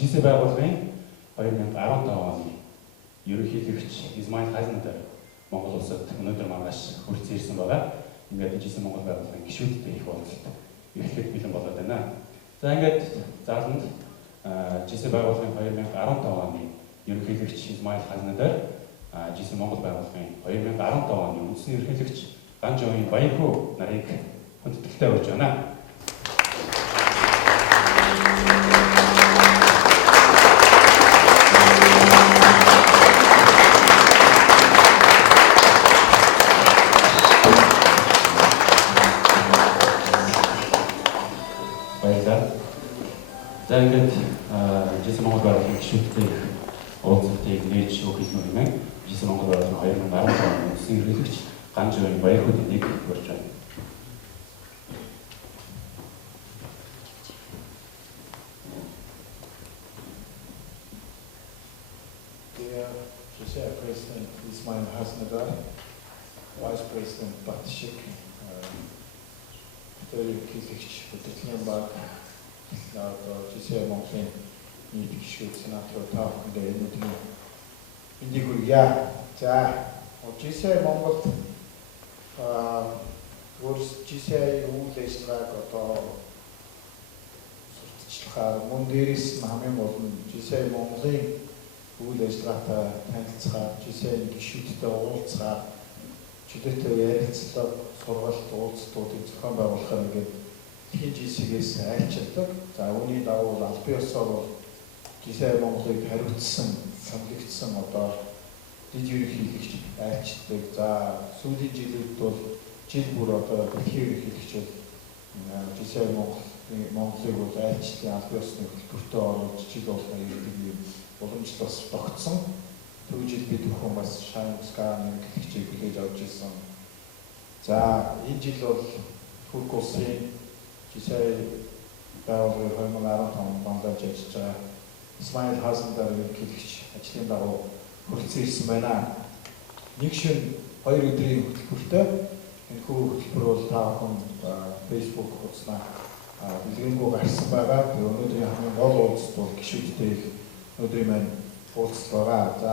ЖИС байгууллагын 2015 оны ерөнхийлөгч Исмаил Хазнадер Монгол улсад өнөөдөр маргааш хүрэлцэн ирсэн байгаа. Ингээд ЖИС Монгол байгууллагын гишүүдтэй их уулзалт эрхлэх бэлэн болоод байна. За ингээд зааланд ЖИС байгууллагын 2015 оны ерөнхийлөгч Исмаил Хазнадер ЖИС Монгол байгууллагын 2015 оны үндэсний ерөнхийлөгч Ганжовын Баянхүү нарыг хүндэтгэлтэй урьж байна. За ингээд ЖИС Монгол байгууллагын гишүүдтэй уулзалтыг нээж өгөх юм. ЖИС Монгол байгууллагын 2015 оны үндэсний ерөнхийлөгч Ганжовын Баянхүү нарыг урьж байна. Dear President Ismail Haznadar, Vice President Batshik, ерөнхийлөгч Бүтэцлийн баг, ЖИС Монголын нийт гишүүд сенатор та бүхэндээ өнөөдрийн мэндийг хүргье. За, ЖИС Монголд ЖИС-ийн үйл ажиллагааг одоо сурталчлахаар мөн дээрээс нь хамгийн гол нь ЖИС Монголын үйл ажиллагаатай танилцахаар, ЖИС-ийн гишүүдтэй уулзахаар, чөлөөтэй ярилцлага, сургалт, уулзалтуудыг зохион байгуулахаар ингээд дэлхийн ЖИС-ээс айлчилдаг. За үүний дагуу аль биесээр бол ЖИС Монголыг хариуцсан, самлагдсан одоо дэд ерөнхийлөгч айлчилдаг. За сүүлийн жилүүд бол жил бүр одоо дэлхийн ерөнхийлөгч ЖИС Монголыг бол айлчлалын аль биесны хөтөлбөртөө оруулж жил болгон ирдэг юм уламжлал бас тогтсон. Төв жил бид бүхэн бас Шаймскаа нэмэлтгчийг хүлээж авч ирсэн. За энэ жил бол Турк улсын ЖИС байгууллагын 2015 онд ажиллаж байгаа Исмаил Хазнадер ерөнхийлөгч ажлын дагуу хүрэлцэн ирсэн байна. Нэг шөнө 2 өдрийн хөтөлбөртэй энэхүү хөтөлбөр бол та бүхэн Facebook хуудаснаа дэлгэрэнгүй гарсан байгаа. Тэгээ өнөөдрийн хамгийн гол уулзалт бол гишүүдтэй их өнөөдрийн маань уулзалт байгаа. За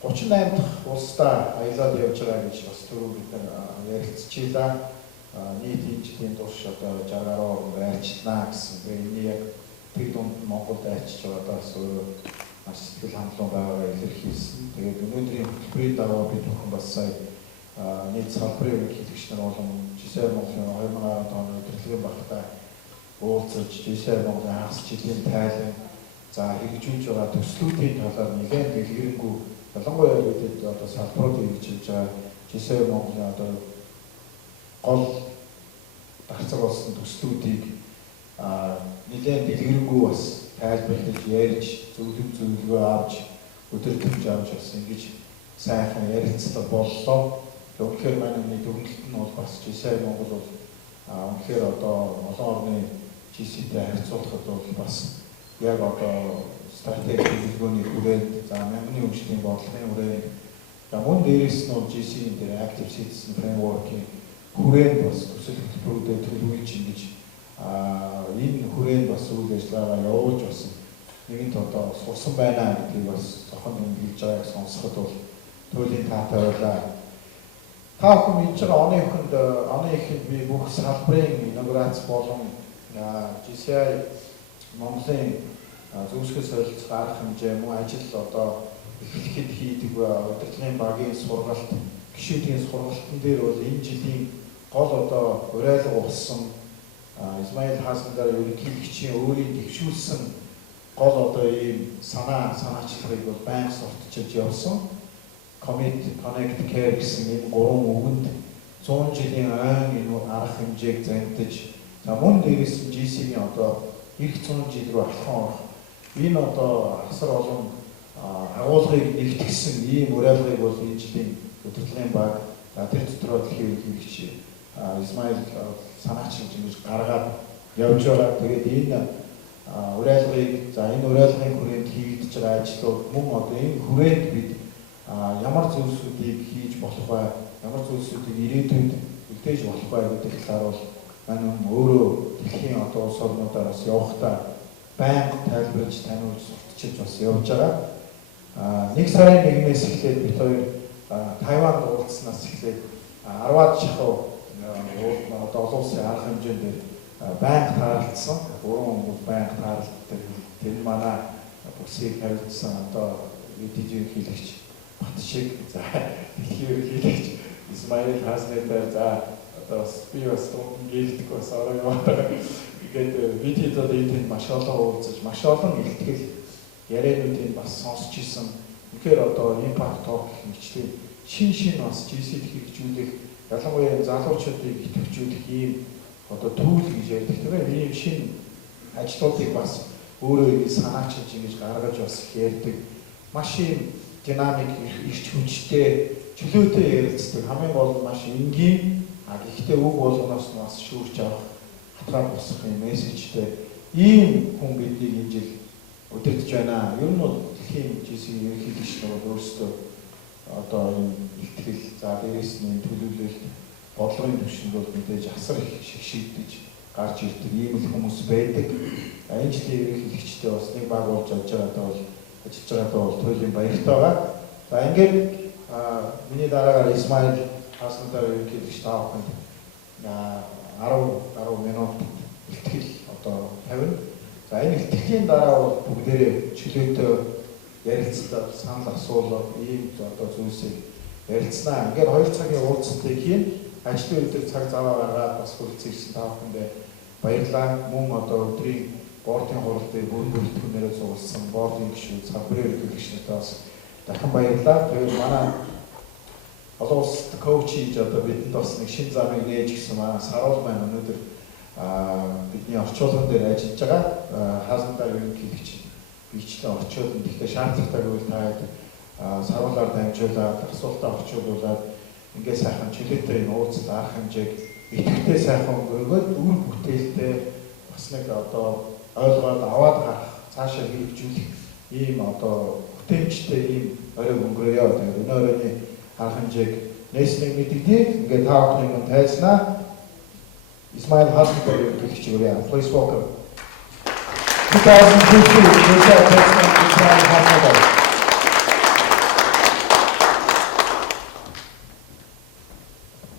38 дахь улстай аялаад явж байгаа гэж бас түрүү бид ярилцчихлаа. Нийт энэ жилийн турш одоо 60 гаруй айлчлаа гэсэн. Тэгээ энэ яг тэр дунд Монголд айлчж байгаадаас өөрөө маш сэтгэл хангалуун байгаагаа илэрхийлсэн. Тэгээд өнөөдрийн хөтөлбөрийн дагуу бид бүхэн бас сая нийт салбарын ерөнхийлөгч нар болон ЖИС Монголын 2015 оны удирдлагын багтай уулзаж ЖИС Монголын хагас жилийн тайлан за хэрэгжүүлж байгаа төслүүдийн талаар нэлээд дэлгэрэнгүй ялангуяа бид одоо салбаруудыг хэрэгжүүлж байгаа ЖИС Монголын одоо гол дарцаг болсон төслүүдийг нэлээд дэлгэрэнгүй бас тайлбарлаж ярьж зөвлөгөө авч өдөртөмж авч бас ингэж сайхан ярилцлага боллоо. Үнэхээр манай төгөлд нь бол бас ЖИС Монгол бол үнэхээр одоо олон орны ЖИС-тэй харьцуулахад бол бас яг одоо стратеги төлөвлөгөөний хүрээнд за мянганы өмчлийн бодлогын хүрээнд мөн дээрээс нь ЖИС-ийн дээр Active Citizen Framework-ийн хүрээнд бас төсөл хөтөлбөрүүдэд төлөвлөж ингэж энэ хүрээнд бас үйл ажиллагаа явуулж бас нэгэнт одоо сурсан байна гэдгийг бас зохон хэлж байгааг сонсоход бол туйлын таатай байлаа. Та бүхэн энэ чинь оны ихэнд би бүх салбарын инаугурац болон ЖИС Монголын зөвшгөл солилцох арга хэмжээ мөн ажил одоо эхлэхэд хийдэг удирдлагын багийн сургалт, гишүүдийн сургалтын дээр бол энэ жилийн гол одоо уриалга болсон Исмаил Хазнадер ерөнхийлөгчийн өөрийн дэвшүүлсэн гол одоо ийм санаачлагыг бол байнга сурталчилж явсан. Commit, Connect, Care гэсэн энэ 3 үгэнд 100 жилийн ойн энэ арга хэмжээг зантаж за мөн дээрээс нь ЖИС-ийн одоо эх 100 жил рүү алхам орох энэ одоо асар олон агуулгыг нэгтгэсэн ийм уриалгыг бол энэ жилийн удирдлагын баг тэр дотроо дэлхийн ерөнхийлөгч Исмаил санаачилж ингэж гаргаад явж байгаа. Тэгээд энэ уриалгыг за энэ уриалгын хүрээнд хийгдэж байгаа ажлууд мөн одоо энэ хүрээнд бид ямар зүйлсүүдийг хийж болох вэ? Ямар зүйлсүүдийг ирээдүйд үлдээж болох вэ гэдэг талаар бол манай өөрөө дэлхийн одоо улс орнуудаар бас явахдаа байнга тайлбарж таниулж сурталчилж бас явж байгаа. 1 сарын 1-ээс эхлээд бид хоёр Тайванд уулзснаас эхлээд 10-аад шахуу одоо олон улсын арга хэмжээнд байнга таарлцсан. 3 хүмүүс байнга таарлтдаг. Тэр нь манай бүсийг хариуцсан одоо видео хийлэгч Батшиг за дэлхийн ерөнхийлөгч Исмаил Хаснетер за одоо би бас гээлдэг бас ороо юм. Тэгээд видеод энд маш олон уулзаж маш олон ихтгэл яриануудыг бас сонсч ирсэн. Тэгэхээр одоо импакт ток хэмжлээ шин бас GC хэрэгжүүлэх ялангуяа залуучуудыг идэвхжүүлэх ийм одоо түүл гэж ярьдаг. Тэгэхээр ийм шин ажлуудыг бас өөрөө санаачилж ингэж гаргаж бас ярьдаг. Маш ийм динамик ирч хүчтэй чөлөөтэй ярилцдаг. Хамгийн гол нь маш энгийн гэхдээ үг болгоноос нь бас шүүрч авах хатгаар босох юм мессежтэй ийм хүн биднийг энэ жил удирдах байна. Ер нь бол дэлхийн GC ерөнхийлөгч нар өөрсдөө одоо энэ ихтгэл за дээрээс нь төлөвлөлт бодлогын түвшинд бол мэдээж асар их шигшигдэж гарч ирдэг ийм л хүмүүс байдаг. Энэ жилийн ерөнхийлөгчтэй бас нэг баг болж ажиллаж байгаадаа бол туйлын баяртай байгаа. За ингээд миний дараагаар Исмаил Хаснетер ерөнхийлөгч тааханд 10 минут ихтгэл одоо тавина. За энэ ихтгэлийн дараа бол бүгдээрээ чөлөөтэй ярилцлаа санал асуулаа ийм одоо зүйлсийг ярилцсанаа. Ингээд 2 цагийн уулзалтыг хийн. Ажлын өдөр цаг зав гаргаад бас хүрэлцэн ирсэн та бүхэндээ баярлалаа. Мөн одоо өдрийн бордын хурал дээр бүрэлдэхүүнээрээ зуулсан бордын гишүүд салбарын ерөнхийлөгчнөөс бас дахин баярлалаа. Тэгээд манай олон улсад коуч хийж одоо бидэнд бас нэг шин замыг нээж гисэн манай Саруул маань өнөөдөр бидний орчуулган дээр ажиллаж байгаа. Хаалтандаа ерөнхийлөгч бичлэн орчуулсан. Гэхдээ шаардлагатайг та Саруулаар дамжуулаад асуултаа орчуулуулаад ингээд сайхан чөлөөтэй энэ уулзалт арга хэмжээг идэвхтэй сайхан өнгөрөөд үр бүтээлтэй бас нэг одоо ойлгоод аваад гарах цаашаа хэрэгжүүлэх ийм одоо бүтээмжтэй ийм орой өнгөрөөё. Тэгээд өнөө оройны арга хэмжээг нээснийг мэдэгдээ. Ингээд та бүхний мөн тайлснаа. Исмаил Хаснетер ерөнхийлөгч өрөө. Please welcome 2022 President Ismail Hassner.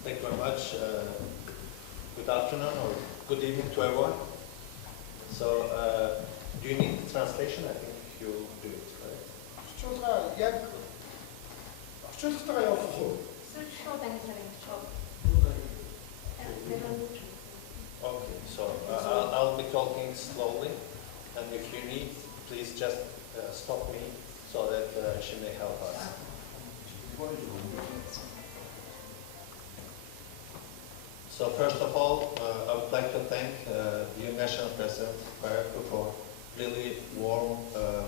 Thank you very much. Good afternoon or good evening to everyone. So, do you need translation? I think you do it, right? Okay, so I'll be talking slowly, and if you need, please just stop me so that she may help us. So first of all, I would like to thank the National President for really warm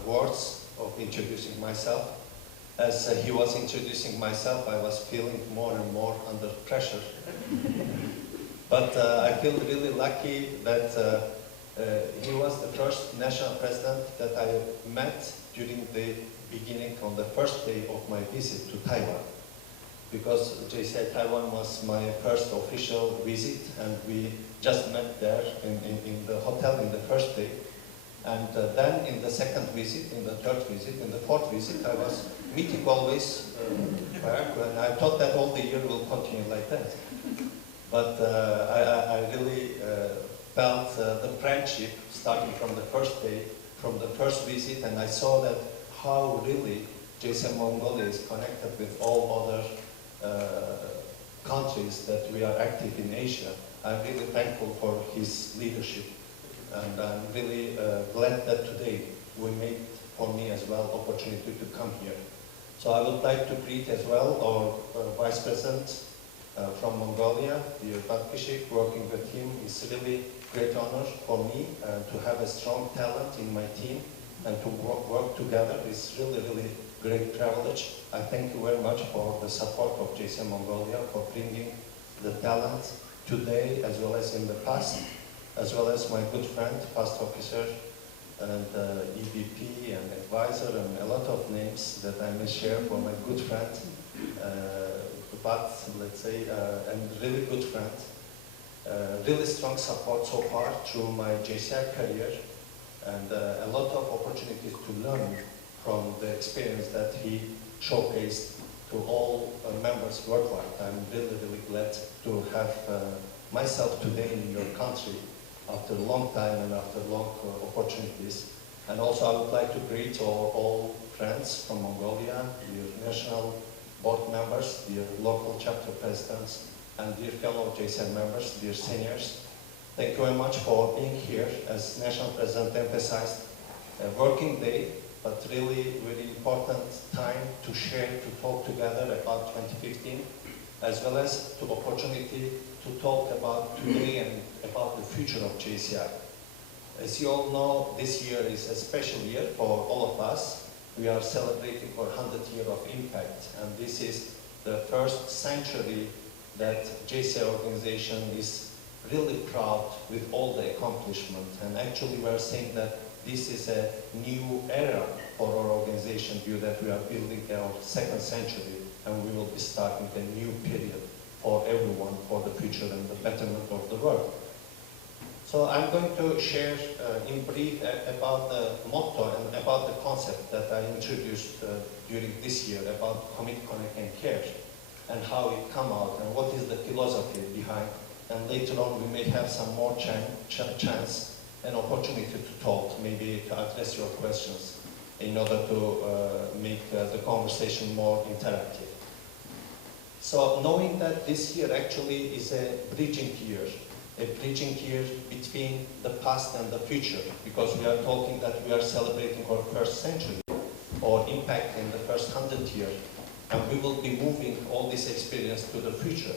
words of introducing myself. As he was introducing myself, I was feeling more and more under pressure. But I feel really lucky that he was the first national president that I met during the beginning, on the first day of my visit to Taiwan. Because JCI Taiwan was my first official visit, and we just met there in the hotel in the first day. And then in the second visit, in the third visit, in the fourth visit, I was meeting always and I thought that all the year will continue like that. But I really felt the friendship starting from the first day, from the first visit, and I saw that how really JCM Mongolia is connected with all other countries that we are active in Asia. I'm really thankful for his leadership, and I'm really glad that today we made, for me as well, opportunity to come here. So I would like to greet as well our Vice President from Mongolia, Pat Kishik. Working with him is really great honor for me to have a strong talent in my team, and to work together is really, really great privilege. I thank you very much for the support of JCM Mongolia, for bringing the talent today as well as in the past, as well as my good friend, past officer, and EVP and advisor, and a lot of names that I may share for my good friend, but let's say, and really good friend. Really strong support so far through my JCI career. and a lot of opportunities to learn from the experience that he showcased to all members worldwide. I'm really, really glad to have myself today in your country after a long time and after long opportunities. And also I would like to greet all friends from Mongolia, dear national board members, dear local chapter presidents, and dear fellow JCM members, dear seniors. Thank you very much for being here. As National President emphasized, a working day, but really, really important time to share, to talk together about 2015, as well as the opportunity to talk about today and about the future of JCI. As you all know, this year is a special year for all of us. We are celebrating our 100th year of impact, and this is the first century that JCI organization is really proud with all the accomplishment. And actually we are saying that this is a new era for our organization, due that we are building our second century and we will be starting a new period for everyone, for the future and the betterment of the world. So I'm going to share in brief about the motto and about the concept that I introduced during this year about Commit, Connect and Care, and how it come out and what is the philosophy behind. And later on we may have some more chance and opportunity to talk, maybe to address your questions in order to make the conversation more interactive. So knowing that this year actually is a bridging year between the past and the future, because we are talking that we are celebrating our first century or impact in the first 100 year, and we will be moving all this experience to the future.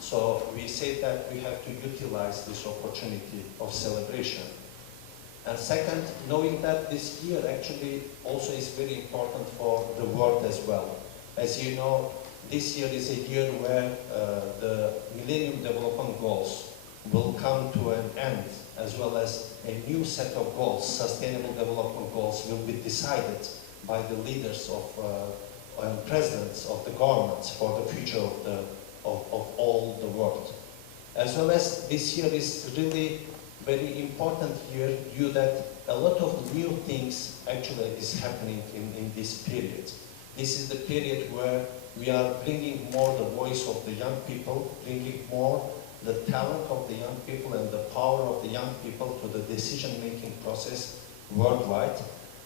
So we say that we have to utilize this opportunity of celebration. And second, knowing that this year actually also is very important for the world as well. As you know, this year is a year where the Millennium Development Goals will come to an end, as well as a new set of goals, Sustainable Development Goals, will be decided by the leaders of presidents of the governments for the future of all the world. As well as this year is really very important year, due that a lot of new things actually is happening in this period. This is the period where we are bringing more the voice of the young people, bringing more the talent of the young people and the power of the young people to the decision-making process worldwide.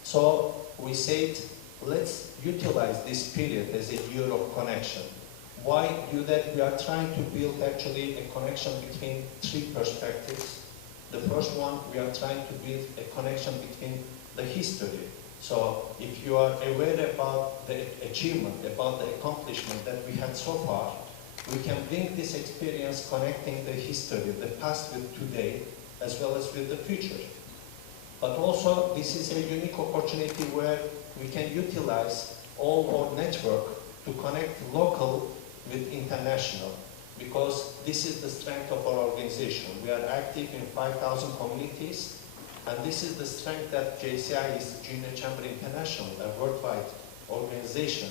So we said, let's utilize this period as a year of connection. Why do that? We are trying to build actually a connection between three perspectives. The first one, we are trying to build a connection between the history. So if you are aware about the achievement, about the accomplishment that we had so far, we can bring this experience connecting the history, the past with today, as well as with the future. But also, this is a unique opportunity where we can utilize all our network to connect local with international, because this is the strength of our organization. We are active in 5,000 communities, and this is the strength that JCI is Junior Chamber International, a worldwide organization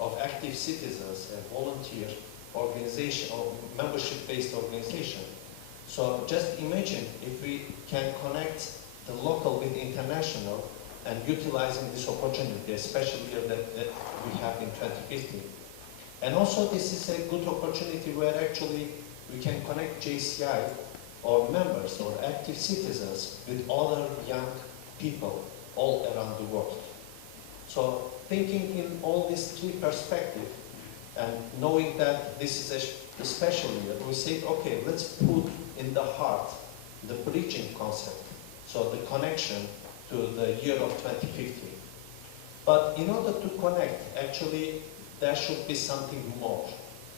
of active citizens, a volunteer organization, or membership-based organization. So just imagine if we can connect the local with international and utilizing this opportunity, especially that we have in 2015. And also this is a good opportunity where actually we can connect JCI or members or active citizens with other young people all around the world. So thinking in all these three perspectives and knowing that this is a special year, we said, okay, let's put in the heart the bridging concept, so the connection to the year of 2015. But in order to connect, actually, there should be something more.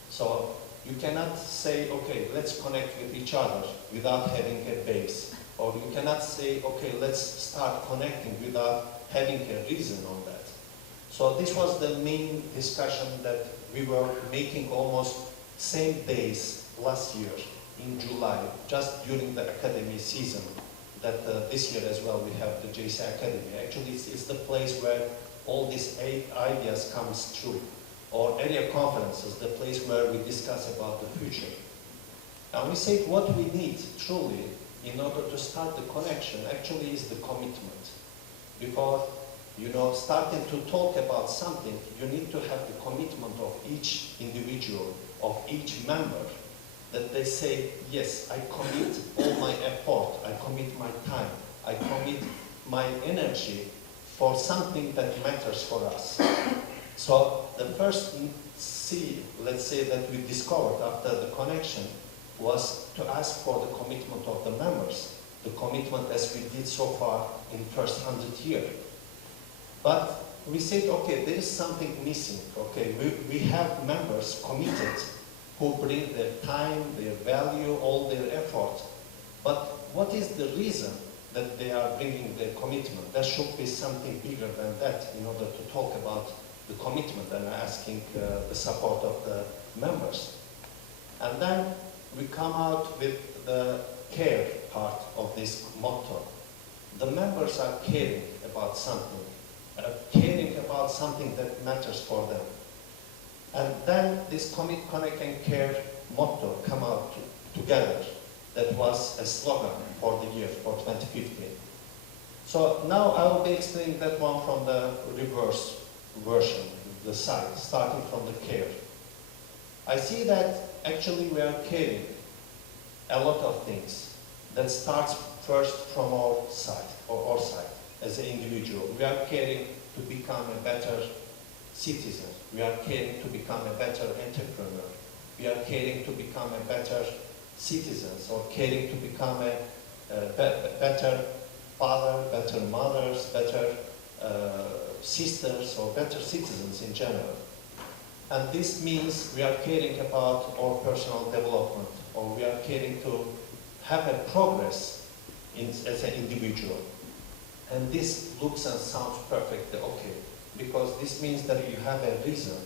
So you cannot say, okay, let's connect with each other without having a base. Or you cannot say, okay, let's start connecting without having a reason on that. So this was the main discussion that we were making almost same days last year in July, just during the academy season, that this year as well we have the JCI Academy. Actually, it's the place where all these ideas comes through, or area conferences, the place where we discuss about the future. And we said what we need truly in order to start the connection actually is the commitment. Before, starting to talk about something, you need to have the commitment of each individual, of each member, that they say, yes, I commit all my effort, I commit my time, I commit my energy for something that matters for us. So the first C, let's say, that we discovered after the connection was to ask for the commitment of the members, the commitment as we did so far in first 100 years. But we said, okay, there is something missing. Okay, we have members committed who bring their time, their value, all their effort. But what is the reason that they are bringing their commitment? There should be something bigger than that in order to talk about the commitment and asking the support of the members. And then we come out with the care part of this motto. The members are caring about something that matters for them. And then this commit, connect and care motto come out together. That was a slogan for the year, for 2015. So now I will be explaining that one from the reverse version, the side, starting from the care. I see that actually we are caring a lot of things. That starts first from our side, or our side, as an individual. We are caring to become a better citizen. We are caring to become a better entrepreneur. We are caring to become a better citizens, or caring to become a better father, better mothers, better sisters, or better citizens in general. And this means we are caring about our personal development, or we are caring to have a progress as an individual. And this looks and sounds perfectly okay, because this means that you have a reason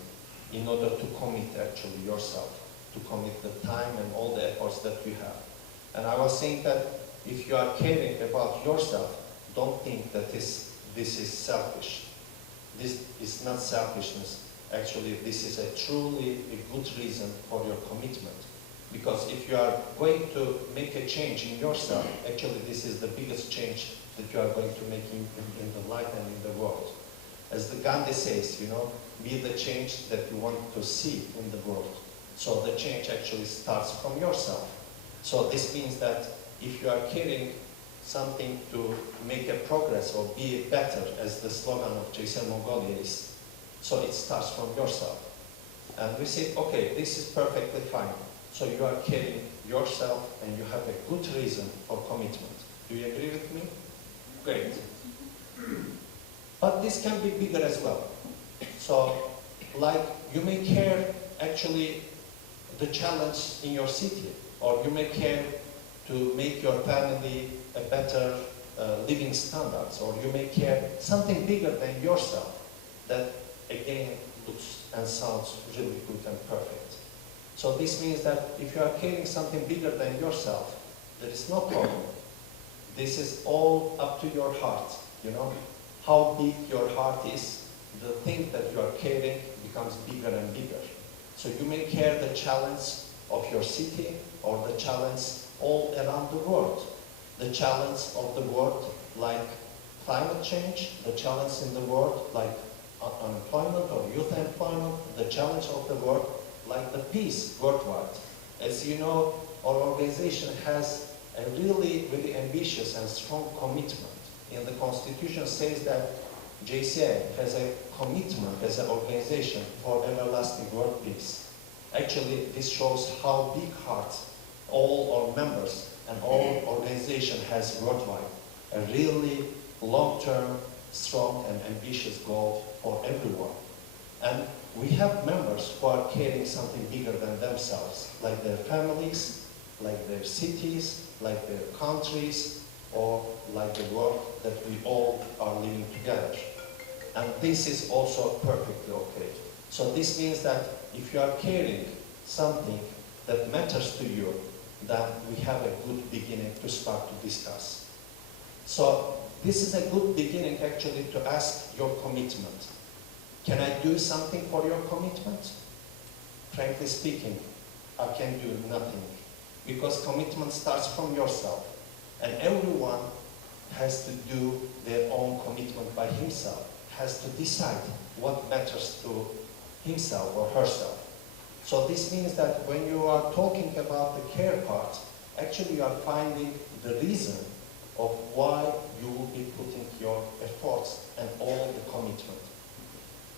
in order to commit actually yourself, to commit the time and all the efforts that you have. And I was saying that if you are caring about yourself, don't think that this is selfish. This is not selfishness. Actually, this is a truly good reason for your commitment. Because if you are going to make a change in yourself, actually this is the biggest change that you are going to make in the life and in the world. As the Gandhi says, be the change that you want to see in the world. So the change actually starts from yourself. So this means that if you are caring something to make a progress or be better, as the slogan of JCI Mongolia is, so it starts from yourself. And we say, okay, this is perfectly fine. So you are caring yourself and you have a good reason for commitment. Do you agree with me? Great. But this can be bigger as well. So, like, you may care actually the challenge in your city, or you may care to make your family a better living standards, or you may care something bigger than yourself that again looks and sounds really good and perfect. So this means that if you are caring something bigger than yourself, there is no problem. This is all up to your heart, How big your heart is, the thing that you are caring becomes bigger and bigger. So you may care the challenge of your city, or the challenge all around the world. The challenge of the world like climate change, the challenge in the world like unemployment or youth employment, the challenge of the world like the peace worldwide. As you know, our organization has a really, really ambitious and strong commitment. In the Constitution says that JCI has a commitment as an organization for everlasting world peace. Actually, this shows how big hearts all our members and all organization has worldwide. A really long-term, strong and ambitious goal for everyone. And we have members who are caring something bigger than themselves, like their families, like their cities, like their countries, or like the world that we all are living together. And this is also perfectly okay. So this means that if you are caring something that matters to you, then we have a good beginning to start to discuss. So this is a good beginning actually to ask your commitment. Can I do something for your commitment? Frankly speaking, I can do nothing, because commitment starts from yourself. And everyone has to do their own commitment by himself, has to decide what matters to himself or herself. So this means that when you are talking about the care part, actually you are finding the reason of why you will be putting your efforts and all the commitment.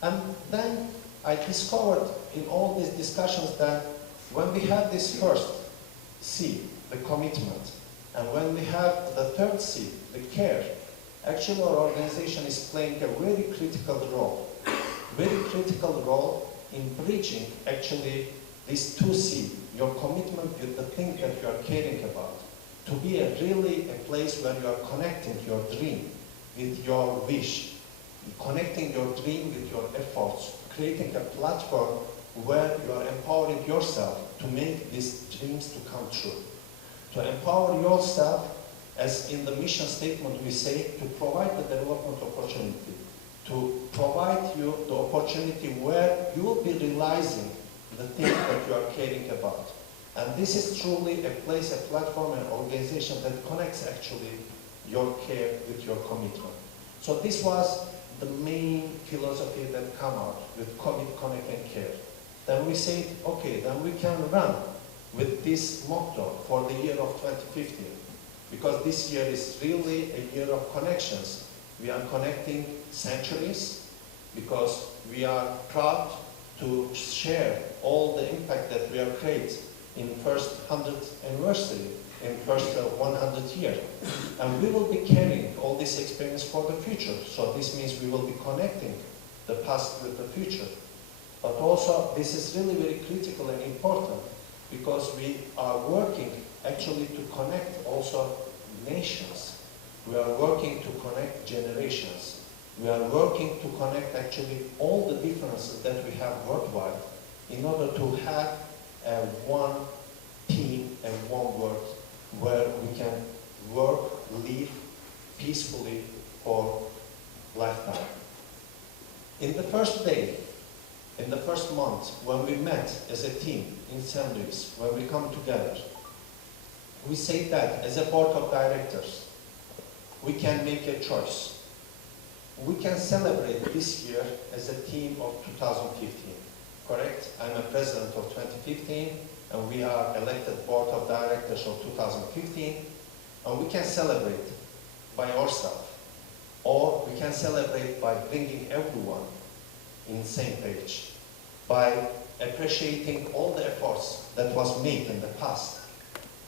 And then I discovered in all these discussions that when we have this first C, the commitment, and when we have the third C, the care, actually our organization is playing a very critical role in bridging actually these two C, your commitment with the thing that you are caring about, to be really a place where you are connecting your dream with your wish, connecting your dream with your efforts, creating a platform where you are empowering yourself to make these dreams to come true. To empower yourself, as in the mission statement we say, to provide the development opportunity, to provide you the opportunity where you will be realizing the thing that you are caring about. And this is truly a place, a platform, an organization that connects actually your care with your commitment. So this was the main philosophy that come out with commit, connect, and care. Then we said, okay, then we can run with this motto for the year of 2015, because this year is really a year of connections. We are connecting centuries because we are proud to share all the impact that we have created in first 100th anniversary, in first 100 years. And we will be carrying all this experience for the future. So this means we will be connecting the past with the future. But also, this is really very critical and important because we are working actually to connect also nations. We are working to connect generations. We are working to connect actually all the differences that we have worldwide in order to have one team and one world where we can work, live peacefully for lifetime. In the first day, in the first month, when we met as a team in St. Louis, when we come together, we say that as a board of directors, we can make a choice. We can celebrate this year as a team of 2015, correct? I'm a president of 2015, and we are elected board of directors of 2015, and we can celebrate by ourselves, or we can celebrate by bringing everyone in the same page, by appreciating all the efforts that was made in the past.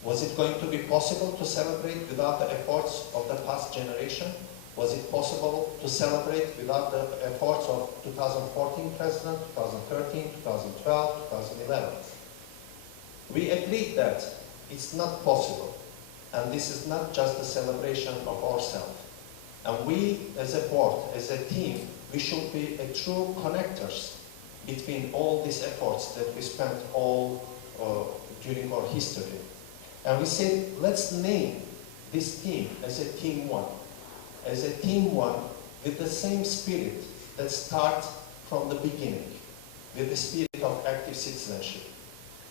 Was it going to be possible to celebrate without the efforts of the past generation? Was it possible to celebrate without the efforts of 2014 president, 2013, 2012, 2011? We agreed that it's not possible, and this is not just a celebration of ourselves. And we, as a board, as a team, we should be a true connectors between all these efforts that we spent all during our history. And we said, let's name this team as a Team One. As a Team One with the same spirit that starts from the beginning, with the spirit of active citizenship,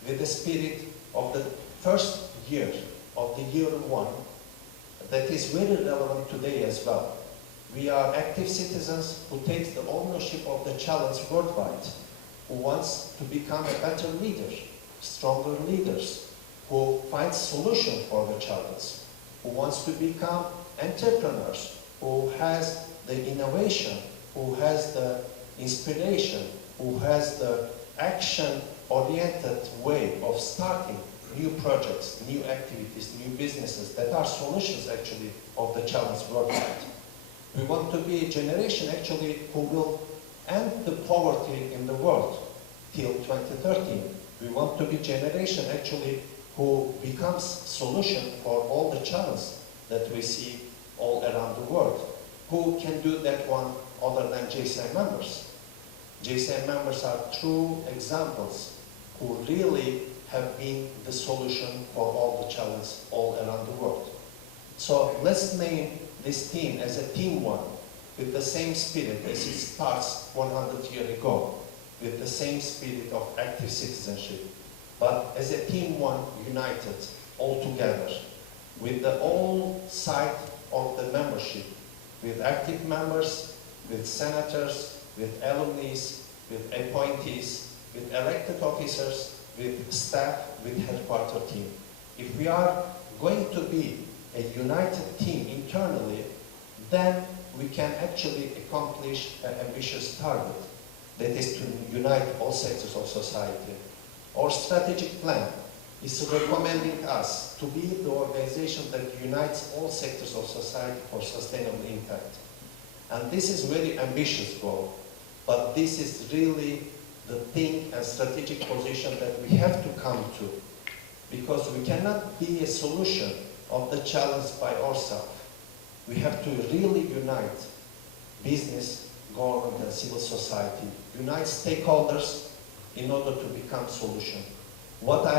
with the spirit of the first year of the year one that is very relevant today as well. We are active citizens who take the ownership of the challenge worldwide, who wants to become a better leader, stronger leaders, who finds solution for the challenge, who wants to become entrepreneurs, who has the innovation, who has the inspiration, who has the action-oriented way of starting new projects, new activities, new businesses that are solutions actually of the challenge worldwide. We want to be a generation actually who will end the poverty in the world till 2013. We want to be a generation actually who becomes solution for all the challenges that we see all around the world. Who can do that one other than JCI members? JCI members are true examples who really have been the solution for all the challenges all around the world. So let's name this team as a Team One with the same spirit as it starts 100 years ago, with the same spirit of active citizenship, but as a Team One united all together with the all side of the membership, with active members, with senators, with alumni, with appointees, with elected officers, with staff, with headquarter team. If we are going to be a united team internally, then we can actually accomplish an ambitious target, that is to unite all sectors of society. Our strategic plan is recommending us to be the organization that unites all sectors of society for sustainable impact. And this is very ambitious goal, but this is really the thing and strategic position that we have to come to, because we cannot be a solution of the challenge by ourselves. We have to really unite business, government, and civil society, unite stakeholders in order to become solution. What I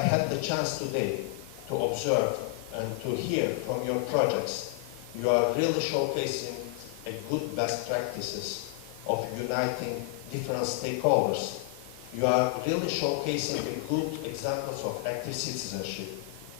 had the chance today to observe and to hear from your projects, you are really showcasing a good best practices of uniting different stakeholders. You are really showcasing the good examples of active citizenship.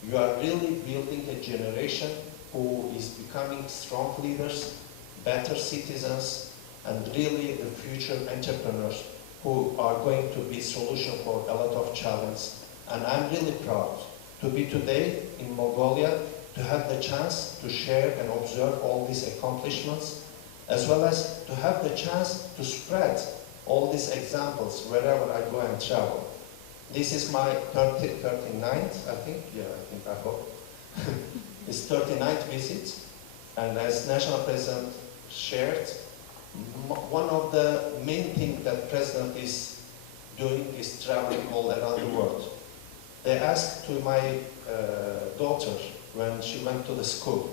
You are really building a generation who is becoming strong leaders, better citizens, and really the future entrepreneurs who are going to be solution for a lot of challenges. And I'm really proud to be today in Mongolia, to have the chance to share and observe all these accomplishments, as well as to have the chance to spread all these examples wherever I go and travel. This is my 39th, I think, I hope. It's 39th visit, and as National President shared, one of the main things that President is doing is traveling all around the world. They asked to my daughter when she went to the school,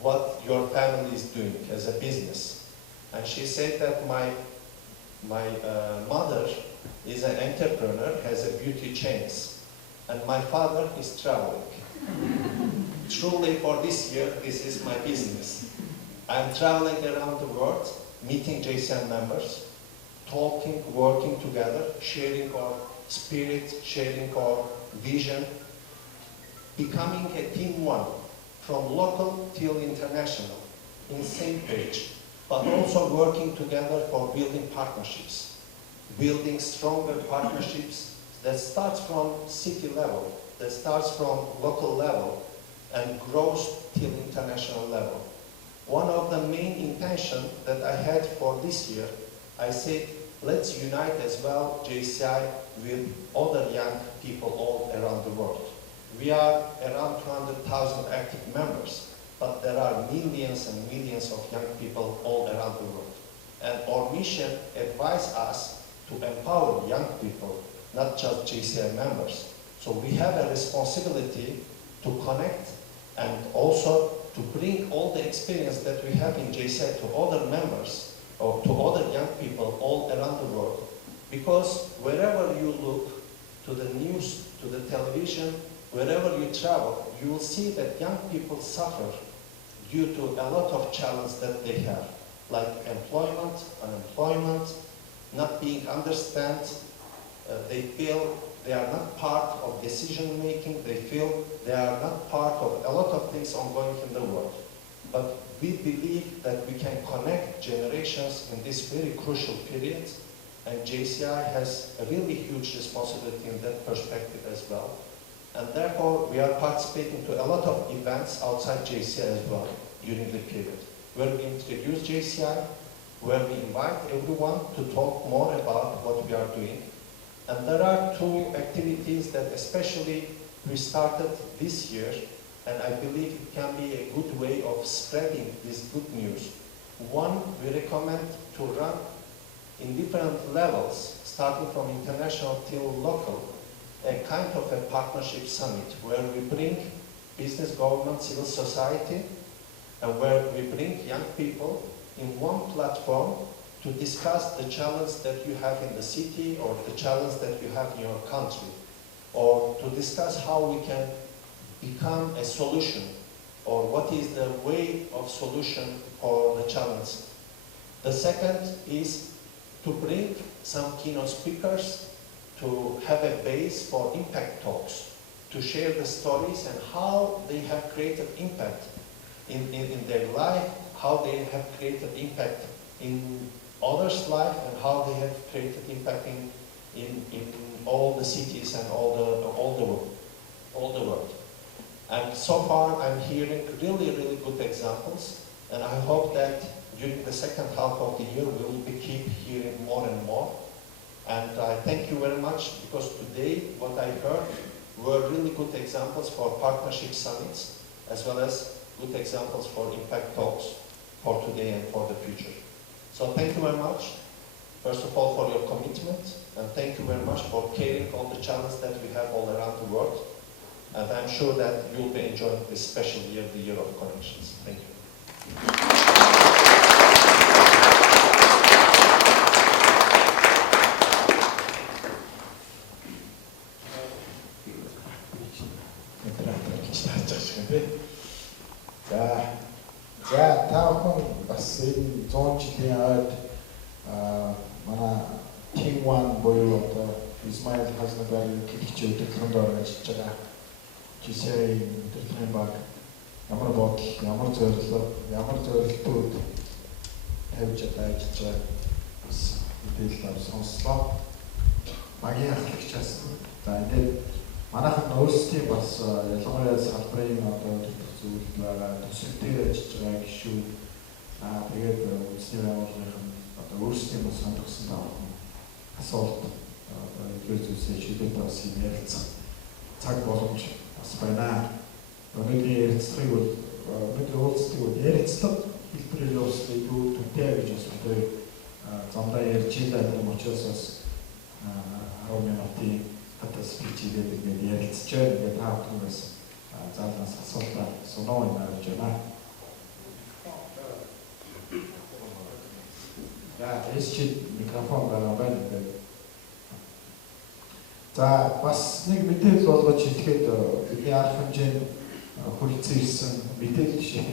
what your family is doing as a business. And she said that my mother is an entrepreneur, has a beauty chains, and my father is traveling. Truly for this year, this is my business. I'm traveling around the world, meeting JCI members, talking, working together, sharing our spirit, sharing our vision, becoming a team one, from local till international, in same page, but also working together for building partnerships, building stronger partnerships that starts from city level, that starts from local level, and grows till international level. One of the main intention that I had for this year, I said, let's unite as well JCI with other young people all around the world. We are around 200,000 active members, but there are millions and millions of young people all around the world. And our mission advises us to empower young people, not just JCI members. So we have a responsibility to connect and also to bring all the experience that we have in JCI to other members or to other young people all around the world. Because wherever you look, to the news, to the television, wherever you travel, you will see that young people suffer due to a lot of challenges that they have, like employment, unemployment, not being understood. They feel they are not part of decision making. They feel they are not part of a lot of things ongoing in the world. But we believe that we can connect generations in this very crucial period, and JCI has a really huge responsibility in that perspective as well. And therefore, we are participating to a lot of events outside JCI as well during the period, where we introduce JCI, where we invite everyone to talk more about what we are doing. And there are two activities that especially we started this year, and I believe it can be a good way of spreading this good news. One, we recommend to run in different levels, starting from international till local, a kind of a partnership summit where we bring business, government, civil society, and where we bring young people in one platform to discuss the challenge that you have in the city or the challenge that you have in your country, or to discuss how we can become a solution, or what is the way of solution for the challenge. The second is to bring some keynote speakers to have a base for impact talks, to share the stories and how they have created impact in their life, how they have created impact in others' life, and how they have created impact in all the cities and all the world. And so far I'm hearing really good examples, and I hope that during the second half of the year we will keep hearing more and more. And I thank you very much, because today what I heard were really good examples for partnership summits, as well as good examples for impact talks for today and for the future. So thank you very much, first of all, for your commitment, and thank you very much for carrying all the challenges that we have all around the world. And I'm sure that you'll be enjoying this special year, the Year of Connections. Thank you. За та бүхэн бас энэ 100 жилийн ойд манай Team One буюу одоо Исмаил Хаснабагийн гихч өдөрлөнд ажиллаж байгаа GCI өдөрлөгийн баг ямар бодол, ямар зорилтууд тавьж одоо ажиллаж байгааг бас мэдээлэл сонслоо. Багийн ахлагчаас за ингээд манайхан өөрсдийн бас ялангуяа салбарын одоо зүйл байгаа төсөл дээр ажиллаж байгаа гишүүд тэгээд үндэсний байгууллагын одоо өөрсдийн бас сонирхсан тавхан асуулт одоо эдгээр зүйлсээ шийдэж бас ярилцах цаг боломж бас байна. Өнөөдрийн ярилцлагыг бол өнөөдөр уулздаг бол ярилцлага хэлбэрээр явуулсан юу төтэй гэж бас одоо замдаа ярьж байгаа юм учраас бас 10 минутын хатас бичигээд ингээд ярилцж байгаа. Тэгээд та бүхэн бас заалнаас асуултаа соноо явуулж байна. За, эсчид микрофон байгаа байна. За, бас нэг мэдээлэл болгож хэлэхэд бидний арга хэмжээнд хүрэлцэн ирсэн мэдээлэл шиг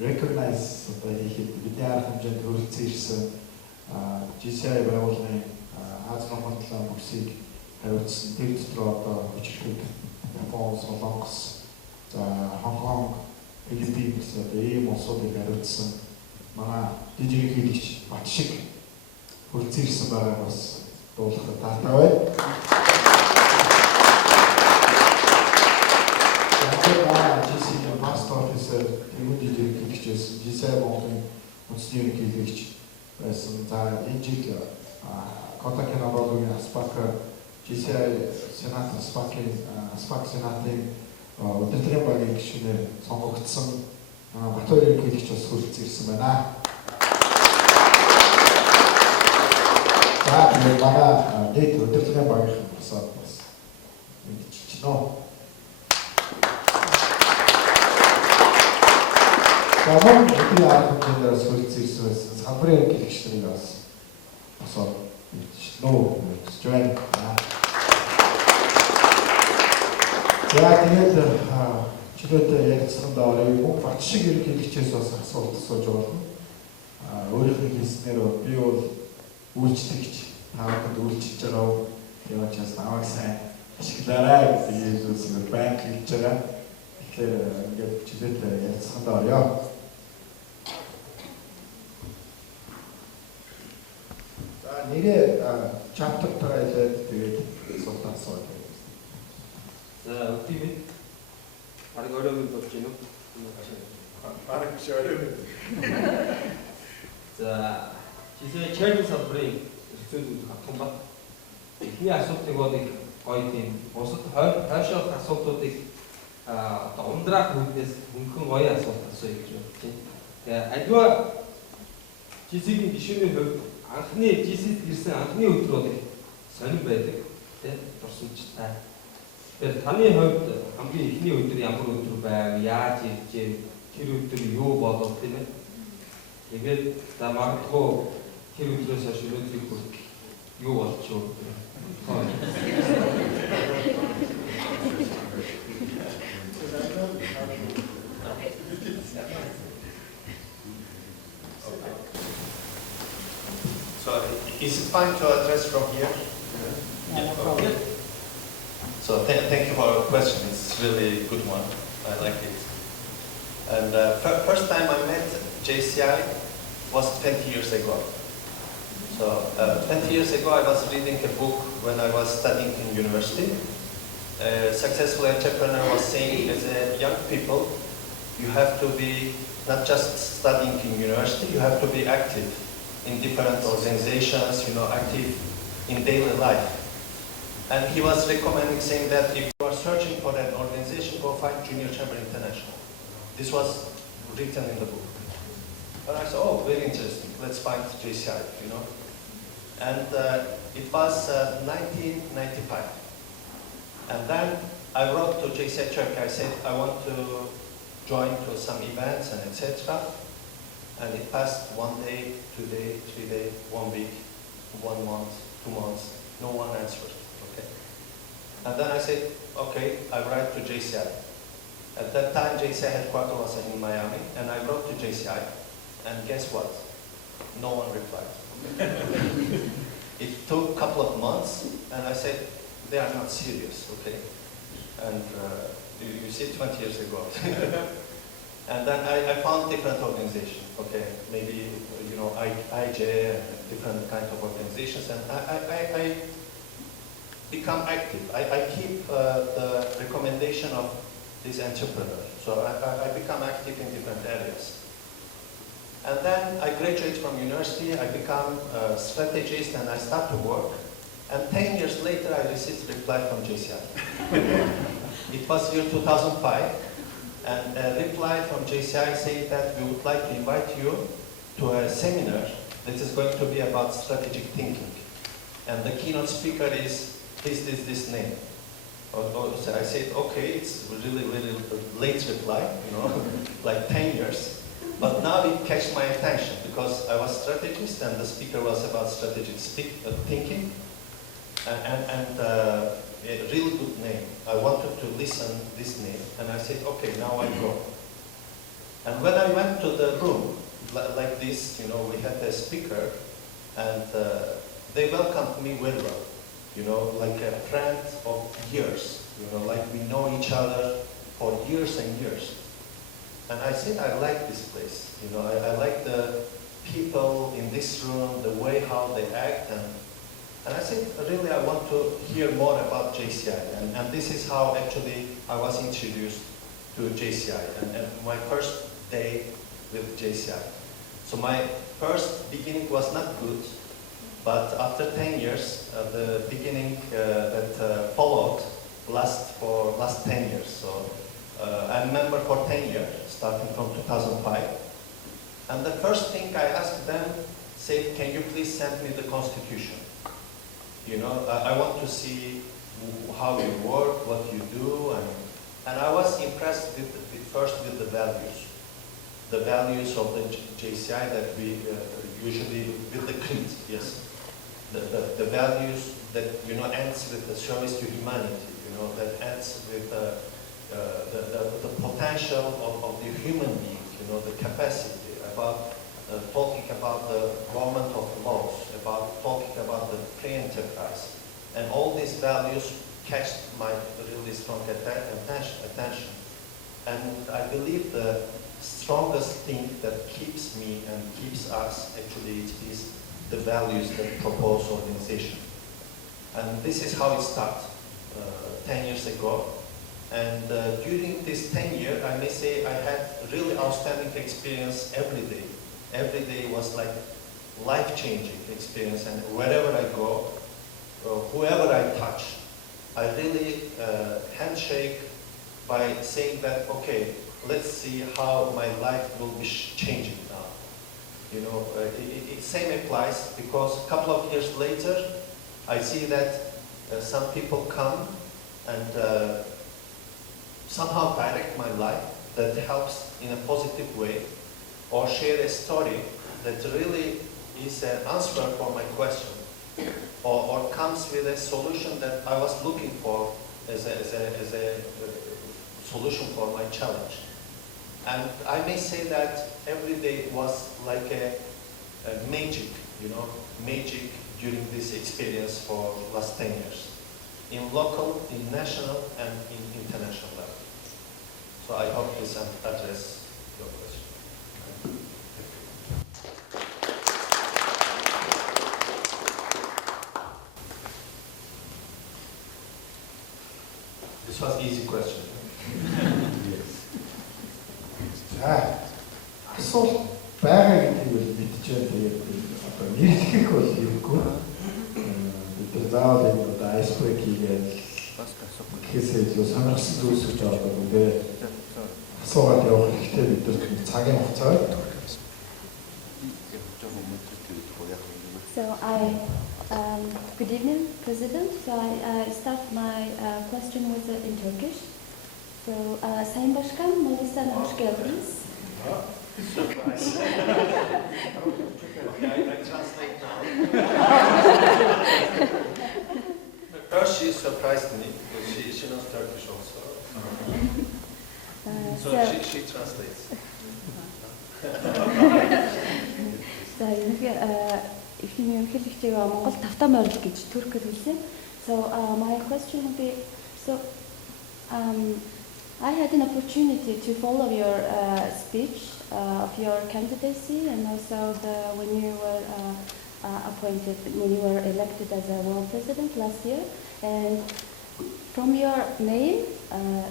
recognize одоо хийхэд бидний арга хэмжээнд хүрэлцэн ирсэн GCI байгууллагын Аз Нохондлын бүсийг хариуцсан тэр дотор одоо хүчлүүд Япон, Солонгос, за Хонконг, Филиппин гэсэн одоо ийм улсуудыг хариуцсан манай дижитал хэлэгч бат шиг хүрэлцэн ирсэн байгаа бас дуулахад таатай байна. GCI Master Officer тэгвэл дижитал хэлэгчээс GCI Монголын үндэсний хэлэгч байсан. За энэ жил Котакен образования Аспака GCI Сенат Аспак Сенатын удирдлагын багийн гишүүнээр сонгогдсон Батбаяр хэлэгч бас хүрэлцэн ирсэн байна. За энэ манай дэд удирдлагын багийн босоод бас мэдчихнэ. Тамам бидний арга хэмжээндээ хүрэлцэн ирсэн байсан. Салбарын хэлэгчдийг бас босоод No, join. За тэгээд чөлөөтэй ярилцсандаа орё. Бат шиг ерөнхийлөгчээс бас асуулт асууж болно. Өөрийнхөө хэлснээр би бол үйлчлэгч, таавад үйлчлж байгаа. Тэгээд ч бас намайг сайн ашиглаарай гэсэн зүйлсээр банк хэлж байгаа. Тэгэхээр ингээд чөлөөтэй ярилцсандаа орё. Нэрээ чаптартаа хэлээд тэгээд асуулт асууж байна. За өдөрт арга өрөөнд болж байна уу? Бараг шоороо. За жишээ чэйн салбарын зөвлөлд хатхан ба. Эхний асуултыг бол их гоё тийм бусад хойшоох асуултуудыг одоо ундраах үүднээс хөнгөн гоё асуулт асууя гэж бодож байна. Тэгээ аливаа жишээний гишүүний хувьд анхны GC-д ирсэн анхны өдөр бол сонир байдаг тийм дурсамжтай. Тэгэхээр таны хувьд хамгийн эхний өдөр ямар өдөр байв? Яаж иржээ? Тэр өдөр юу болов тийм ээ? Тэгээд за магадгүй тэр өдрөөс хойш өнөөдрийг хүртэл юу болж өгдөг? So, is it fine to address from here? Yeah. So thank you for your question. It's really a good one. I like it. And first time I met JCI was 20 years ago. So 20 years ago I was reading a book when I was studying in university. A successful entrepreneur was saying, as a young people, you have to be not just studying in university, you have to be active in different organizations, active in daily life. And he was recommending, saying that if you are searching for an organization, go find Junior Chamber International. This was written in the book. And I said, oh, very interesting. Let's find JCI, And it was 1995. And then I wrote to JCI Turkey. I said, I want to join to some events and etc. And it passed 1 day, 2 days, 3 days, 1 week, 1 month, 2 months. No one answered. Okay. And then I said, okay, I write to JCI. At that time, JCI headquarters was in Miami, and I wrote to JCI. And guess what? No one replied. It took a couple of months, and I said, they are not serious, okay? And you see, 20 years ago. And then I found different organizations, okay? Maybe, IJ and different kind of organizations, and I become active. I keep the recommendation of this entrepreneur. So I become active in different areas. And then I graduate from university, I become a strategist, and I start to work. And 10 years later, I received a reply from JCI. It was year 2005, and a reply from JCI saying that we would like to invite you to a seminar that is going to be about strategic thinking. And the keynote speaker is this name. So I said, okay, it's really, really late reply, like 10 years. But now it catch my attention because I was strategist and the speaker was about strategic thinking. And a really good name. I wanted to listen this name, and I said, okay, now I go. And when I went to the room, like this, we had a speaker, and they welcomed me very well, like a friend of years, like we know each other for years and years. And I said, I like this place, I like the people in this room, the way how they act, and I said, really, I want to hear more about JCI. And this is how actually I was introduced to JCI and my first day with JCI. So my first beginning was not good, but after 10 years, the beginning that followed last 10 years. So I'm a member for 10 years, starting from 2005. And the first thing I asked them, said, can you please send me the constitution? I want to see how you work, what you do, and I was impressed first with the values of the JCI that we usually with the creed, yes, the values that ends with the service to humanity, that ends with the potential of the human being, the capacity about. Talking about the government of laws, about talking about the free enterprise. And all these values catch my really strong attention. And I believe the strongest thing that keeps me and keeps us actually is the values that propose organization. And this is how it started 10 years ago. And during this 10 years, I may say I had really outstanding experience every day. Every day was like life-changing experience, and wherever I go, whoever I touch, I really handshake by saying that, okay, let's see how my life will be changing now. Same applies because a couple of years later, I see that some people come and somehow direct my life that helps in a positive way, or share a story that really is an answer for my question, or comes with a solution that I was looking for as a solution for my challenge. And I may say that every day was like a magic, magic during this experience for last 10 years. in local, in national, and in international level. So I hope this addresses your question. This was easy question. За асуулт байгаа гэдгийг мэдчихээн тэгээд одоо нэрлэх бол юмгүй. Бид заавал энэ одоо айсбрейк хийгээд гэхээсээ илүү сонирхсан зүйлс гэж одоо үгүй асуугаад явах хэрэгтэй бид цагийн хугацаа. So good evening, President. So I start my question with in Turkish. So Sayın Başkan, Moğolistan'a hoş geldiniz. Surprise. Okay, I translate now. First, she surprised me because she knows Turkish also. So she translates. За ерөнхийлөгчийг Монгол тавтаа морил гэж түркээр хэлсэн. So my question would be, so I had an opportunity to follow your speech of your candidacy and also when you were appointed, when you were elected as a world president last year. And from your name,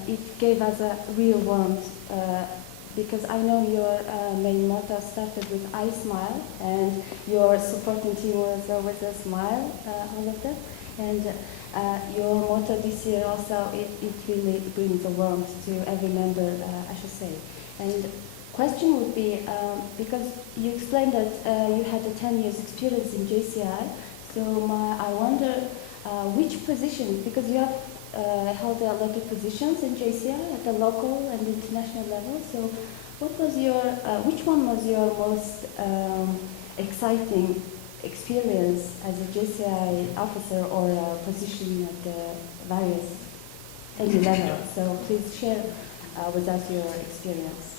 it gave us a real warmth because I know your main motto started with I smile, and your supporting team was always a smile, all of that. And your motto this year also, it really brings a warmth to every member, I should say. And question would be, because you explained that you had a 10 years experience in JCI, so I wonder which position, because you have held a lot of positions in JCI at the local and international level, so what was your, which one was your most exciting experience as a JCI officer or a position at the various any level? So please share with us your experience.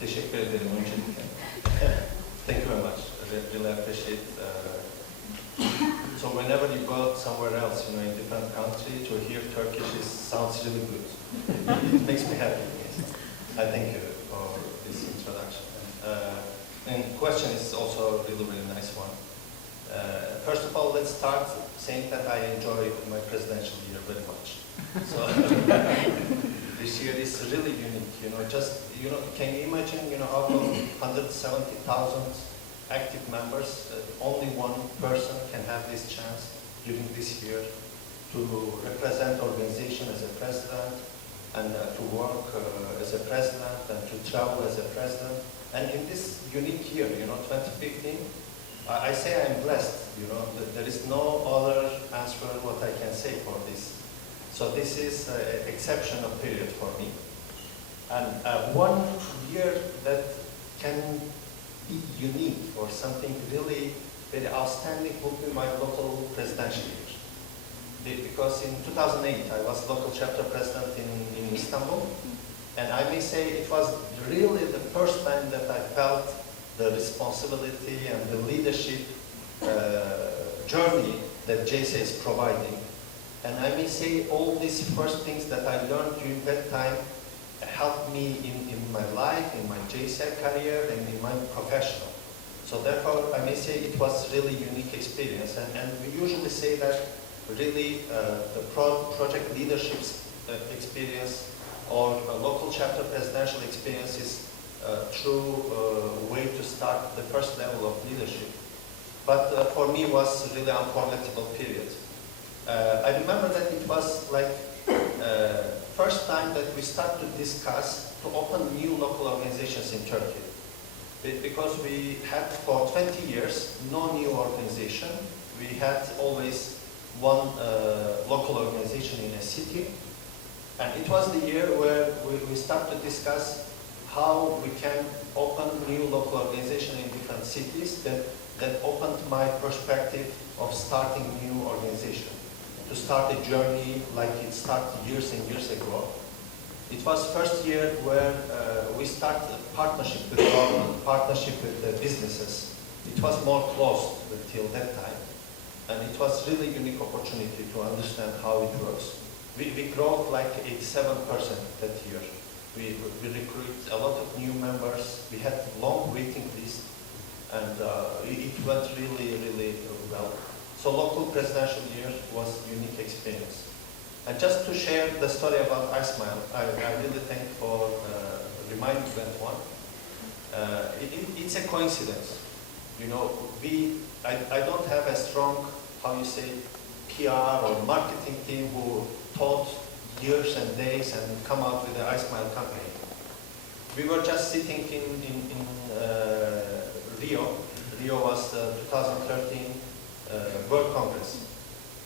Teşekkür ederim öncelikle. Thank you very much. I really appreciate. So whenever you go somewhere else, in a different country, to hear Turkish sounds really good. It makes me happy. I thank you for this introduction. And question is also a really nice one. First of all, let's start saying that I enjoy my presidential year very much. So this year is really unique. Can you imagine? Out of 170,000 active members, only one person can have this chance during this year to represent organization as a president and to work as a president and to travel as a president. And in this unique year, 2015, I say I'm blessed. There is no other answer what I can say for this. So this is an exceptional period for me. And one year that can be unique or something really very outstanding would be my local presidential year. Because in 2008, I was local chapter president in Istanbul. And I may say it was really the first time that I felt the responsibility and the leadership journey that JCI is providing. And I may say all these first things that I learned during that time helped me in my life, in my JCI career, and in my professional. So therefore, I may say it was really unique experience. And we usually say that really the project leadership experience or a local chapter presidential experience is a true way to start the first level of leadership. But for me, it was really unforgettable period. I remember that it was like first time that we start to discuss to open new local organizations in Turkey. Because we had for 20 years no new organization. We had always one local organization in a city. And it was the year where we start to discuss how we can open new local organization in different cities. That opened my perspective of starting new organization. To start a journey like it started years and years ago. It was first year where we started partnership with government, partnership with the businesses. It was more closed till that time. And it was really unique opportunity to understand how it works. We grew like 87% that year. We recruit a lot of new members. We had long waiting list, and it went really well. So local presidential year was unique experience. And just to share the story about iSmile, I really thank for reminding that one. It's a coincidence. You know, I don't have a strong, how you say, PR or marketing team who taught years and days and come out with the iSmile campaign. We were just sitting in Rio. Rio was the 2013 World Congress.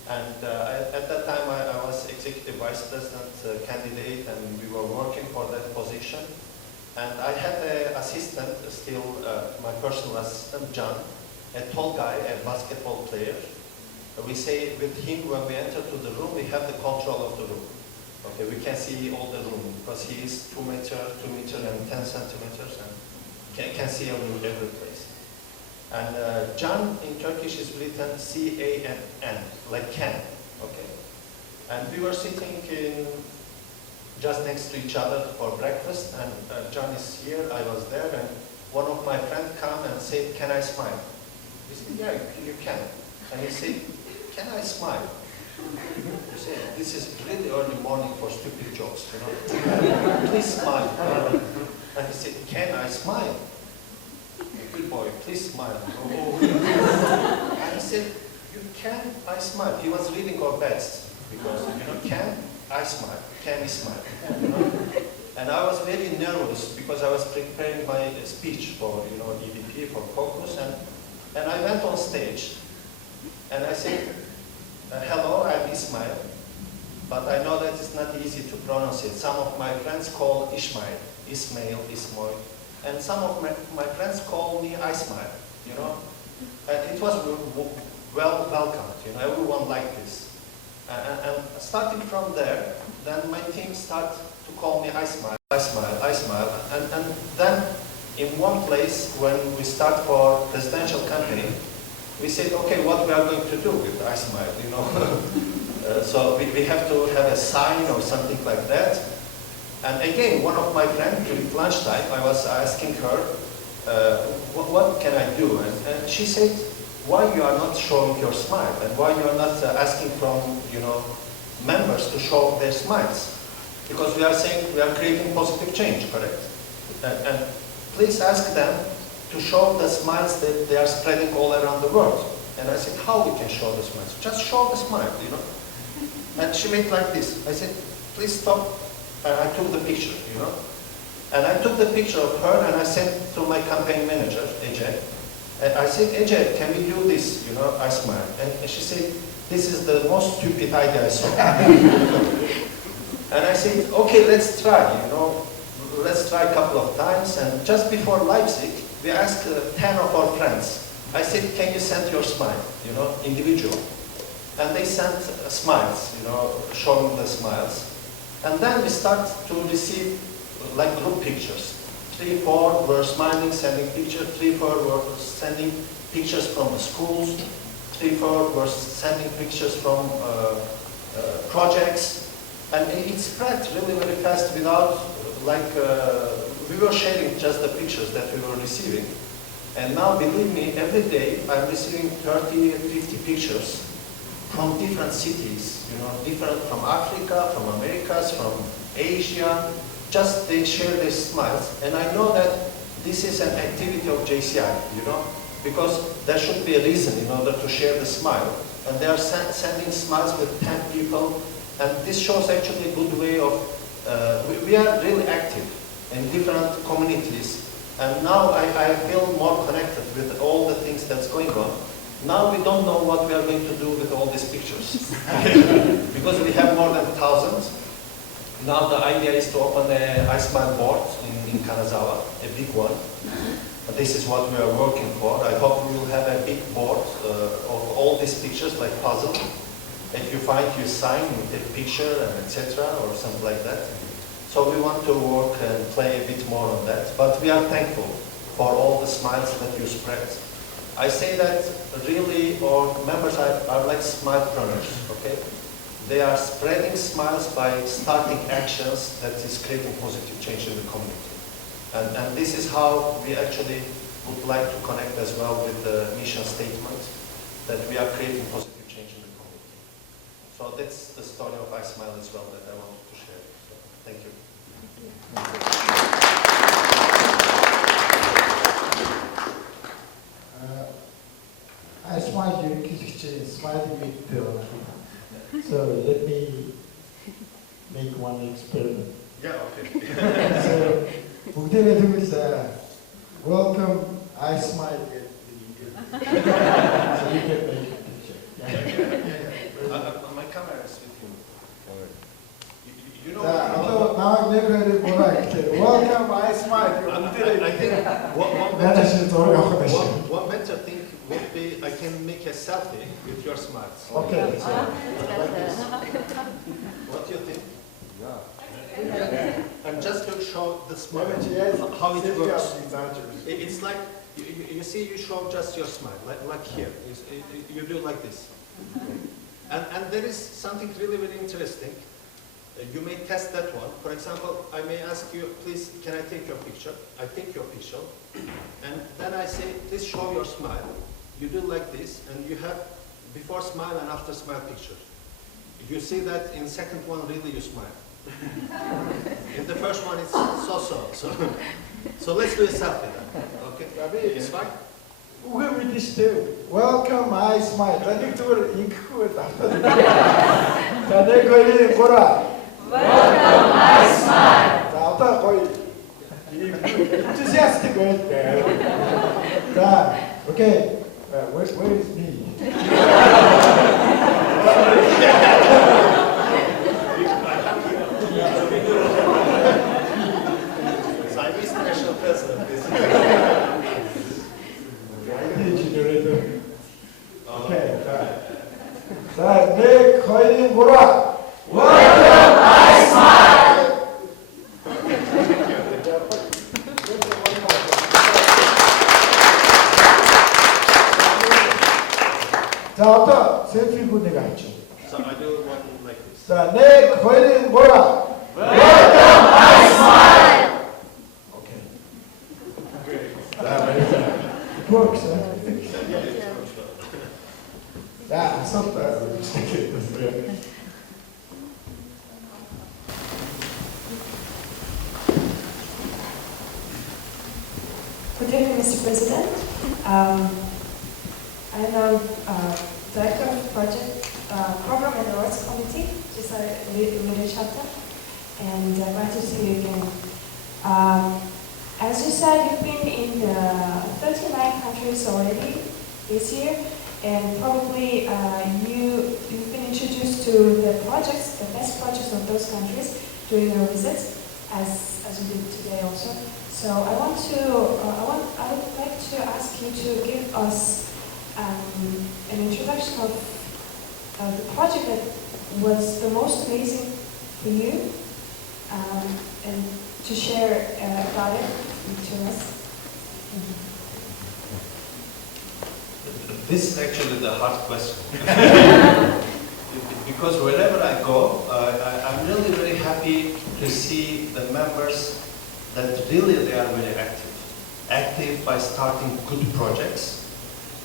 And at that time I was executive vice president candidate, and we were working for that position. And I had an assistant, still my personal assistant, John, a tall guy, a basketball player. We say with him, when we enter to the room, we have the control of the room. Okay, we can see all the room because he is 2 meter and 10 centimeters, and can see every place. And Can in Turkish is written C-A-N, like can. Okay, and we were sitting just next to each other for breakfast, and Can is here, I was there, and one of my friends come and said, "Can I smile?" We said, "Yeah, you can." And he said, "Can I smile?" You say, this is really early morning for stupid jokes, you know. "Please smile." And he said, "Can I smile?" "Good boy, please smile." And he said, "Can I smile?" He was reading our bets because, you know, can I smile? Can we smile? You know? And I was very nervous because I was preparing my speech for, you know, EVP, for caucus, and I went on stage and I said, "Hello, I'm Ismail, but I know that it's not easy to pronounce it. Some of my friends call Ismail, Ismail, and some of my friends call me iSmile, you know." And it was well welcomed, you know, everyone liked this. And starting from there, then my team started to call me iSmile, iSmile, iSmile. And then in one place, when we start for presidential campaign, we said, okay, what we are going to do with iSmile, you know. So we have to have a sign or something like that. And again, one of my friends, during lunchtime, I was asking her, what can I do? And she said, why you are not showing your smile, and why you are not asking from, you know, members to show their smiles? Because we are saying we are creating positive change, correct? And please ask them to show the smiles that they are spreading all around the world. And I said, how we can show the smiles? Just show the smile, you know. And she made like this. I said, please stop. And I took the picture, you know. And I took the picture of her and I sent to my campaign manager, AJ. And I said, AJ, can we do this? You know, I smiled. And she said, this is the most stupid idea I saw. And I said, okay, let's try, you know. Let's try a couple of times. And just before Leipzig, we asked 10 of our friends. I said, can you send your smile, you know, individual? And they sent smiles, you know, showing the smiles. And then we start to receive like group pictures. 3, 4 were smiling, sending pictures. 3, 4 were sending pictures from the schools. 3, 4 were sending pictures from projects. And it spread really very fast without, we were sharing just the pictures that we were receiving. And now, believe me, every day I'm receiving 30, 50 pictures from different cities, you know, different from Africa, from Americas, from Asia. Just they share their smiles. And I know that this is an activity of JCI, you know, because there should be a reason in order to share the smile. And they are sending smiles with 10 people. And this shows actually a good way of, we are really active in different communities. And now I feel more connected with all the things that's going on. Now we don't know what we are going to do with all these pictures. Because we have more than 1,000. Now the idea is to open an iSmile board in Kanazawa, a big one. This is what we are working for. I hope we will have a big board of all these pictures, like puzzle. If you find, you sign, you take a picture, and etc., or something like that. So we want to work and play a bit more on that. But we are thankful for all the smiles that you spread. I say that really our members are like smilepreneurs, okay? They are spreading smiles by starting actions that is creating positive change in the community. And this is how we actually would like to connect as well with the mission statement, that we are creating positive change in the community. So that's the story of iSmile as well that I wanted to share. So, thank you. iSmile ерөнхийлөгчийн Smiling Week дээр байна. So let me make one experiment. Yeah, okay. So бүгдээрээ тэгвэл welcome iSmile гэдэг. So you can make a picture. My camera is with you. You know, now never welcome iSmile. I think one better thing would be I can make a selfie with your smiles. Okay. What do you think? And just to show the smile, Yes, how it works. Exaggerated. It's like, you see, you show just your smile, like here. You do like this. And there is something really, really interesting. You may test that one. For example, I may ask you, please, can I take your picture? I take your picture. And then I say, please show your smile. You do like this, and you have before smile and after smile picture. You see that in second one, really you smile. In the first one, it's so. So let's do a selfie then. Okay? It's fine? Үгүй мэдэн шүү дээ. Welcome iSmile. Таныг зүгээр ингэхгүй байна. Таныг гоё гура. Welcome iSmile. За одоо гоё. Enthusiastic байна. За, okay. Where is me? So I miss the national president. Okay. 자, 네, 거의 뭐라? Welcome iSmile. 자, 어떤 셀피 분위기가 있죠. So I do one like this. 자, 네, 거의 뭐라? Welcome iSmile. Okay. 자, it works. 자, ascolta. Good evening, Mr. President. I am Director of Project Program and Awards Committee, Little Chapter, and I'm glad to see you again. As you said, you've been in 39 countries already this year, and probably you've been introduced to the projects, the best projects of those countries during your visits, as you did today also. So I would like to ask you to give us an introduction of the project that was the most amazing for you, and to share about it to us. This is actually the hard question. Because wherever I go, I'm really very happy to see the members that really they are very active. Active by starting good projects.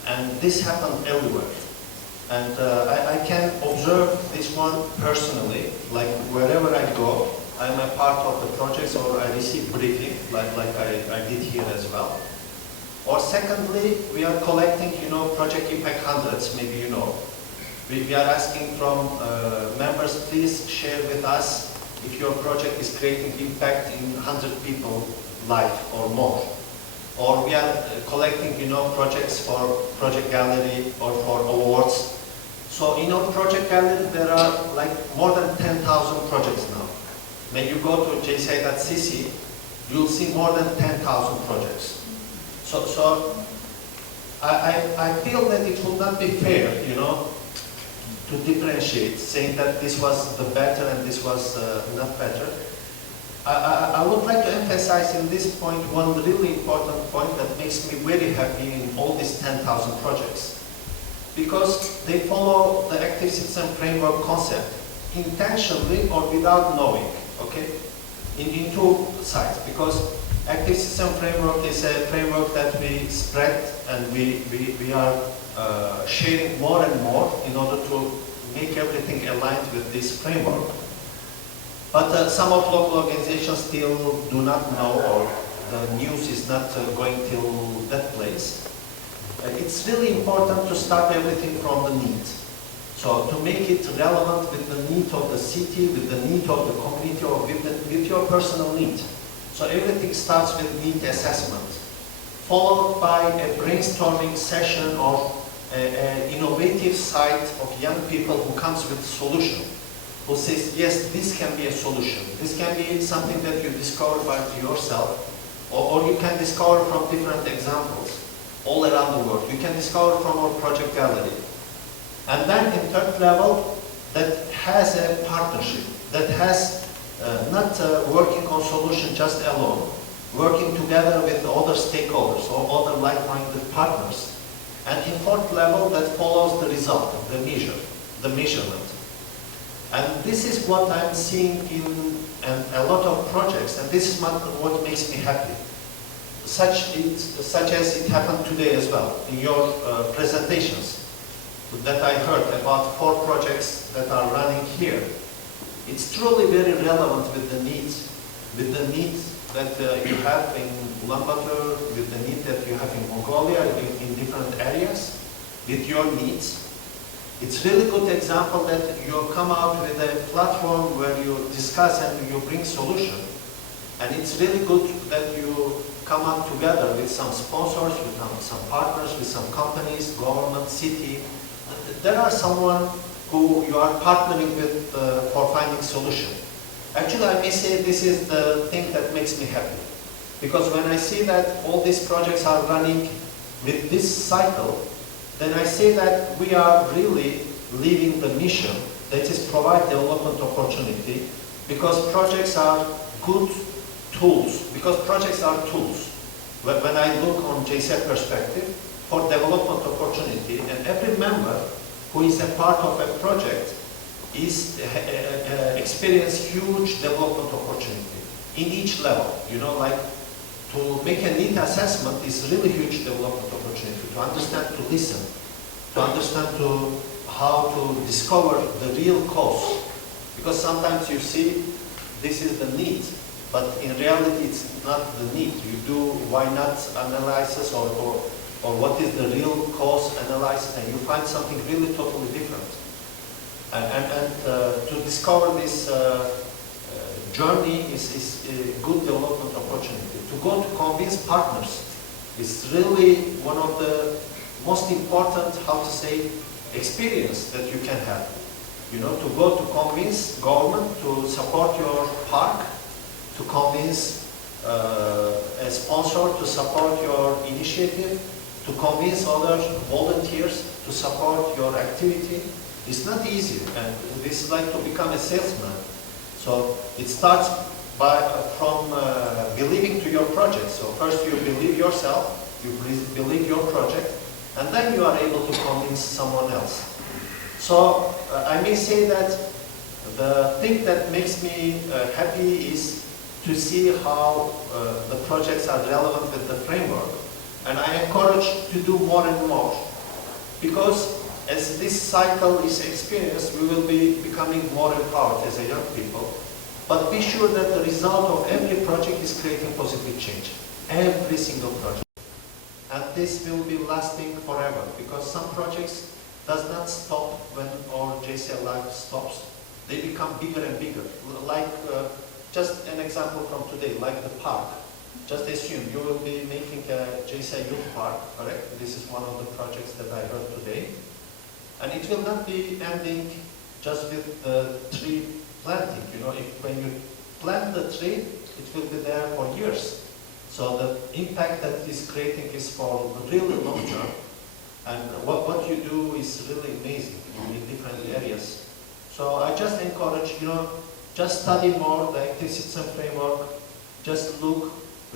And this happened everywhere. And I can observe this one personally, like wherever I go, I'm a part of the projects or I receive briefing, like I did here as well. Or secondly, we are collecting, Project Impact 100s, maybe you know. We are asking from members, please share with us if your project is creating impact in 100 people's life or more. Or we are collecting, projects for Project Gallery or for awards. So in our Project Gallery, there are like more than 10,000 projects now. When you go to jsi.cc, you'll see more than 10,000 projects. So I feel that it would not be fair, to differentiate, saying that this was the better and this was not better. I would like to emphasize in this point one really important point that makes me very happy in all these 10,000 projects. Because they follow the active citizen framework concept intentionally or without knowing, okay? In two sides, because active citizen framework is a framework that we spread and we are sharing more and more in order to make everything aligned with this framework. But some of local organizations still do not know, or the news is not going till that place. It's really important to start everything from the need. So to make it relevant with the need of the city, with the need of the community, or with your personal need. So everything starts with need assessment, followed by a brainstorming session or an innovative side of young people who comes with a solution, who says, yes, this can be a solution. This can be something that you discover by yourself, or you can discover from different examples all around the world. You can discover from our project gallery. And then in third level, that has a partnership, that has not working on solution just alone, working together with other stakeholders or other like-minded partners. And in fourth level, that follows the result, the measurement. And this is what I'm seeing in a lot of projects, and this is what makes me happy. Such as it happened today as well, in your presentations that I heard about 4 projects that are running here. It's truly very relevant with the needs that you have in Ulaanbaatar, with the need that you have in Mongolia, in different areas, with your needs. It's really good example that you come out with a platform where you discuss and you bring solution. And it's really good that you come up together with some sponsors, with some partners, with some companies, government, city. There are someone who you are partnering with for finding solution. Actually, I may say this is the thing that makes me happy. Because when I see that all these projects are running with this cycle, then I say that we are really living the mission, that is provide development opportunity, because projects are good tools, because projects are tools. When I look on JCEP perspective, for development opportunity, and every member who is a part of a project is experience huge development opportunity in each level. You know, like to make a need assessment is really huge development opportunity, to understand, to listen, to understand how to discover the real cause. Because sometimes you see this is the need, but in reality it's not the need. You do why not analysis or what is the real cause analysis, and you find something really totally different. And to discover this journey is a good development opportunity. To go to convince partners is really one of the most important, how to say, experience that you can have. You know, to go to convince government to support your park, to convince a sponsor to support your initiative, to convince other volunteers to support your activity. It's not easy, and this is like to become a salesman. So it starts from believing to your project. So first you believe yourself, you believe your project, and then you are able to convince someone else. So I may say that the thing that makes me happy is to see how the projects are relevant with the framework. And I encourage to do more and more, because as this cycle is experienced, we will be becoming more empowered as a young people. But be sure that the result of every project is creating positive change. Every single project. And this will be lasting forever, because some projects does not stop when our JCI Life stops. They become bigger and bigger. Like, just an example from today, like the park. Just assume you will be making a JCI Youth Park, correct? This is one of the projects that I heard today. And it will not be ending just with the tree planting. You know, when you plant the tree, it will be there for years. So the impact that is creating is for really long term. And what you do is really amazing in different areas. So I just encourage, just study more the active citizen framework, just look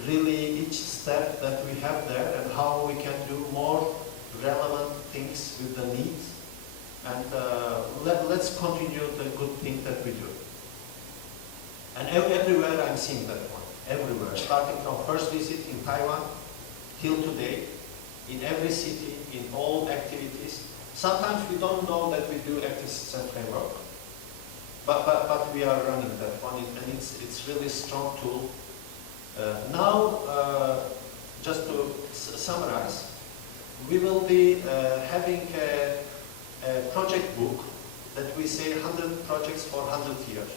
really each step that we have there and how we can do more relevant things with the needs. And let's continue the good thing that we do. And everywhere I'm seeing that one, everywhere, starting from first visit in Taiwan till today, in every city, in all activities. Sometimes we don't know that we do active citizen framework, but we are running that one, and it's really strong tool. Now, just to summarize, we will be having a project book that we say 100 projects for 100 years.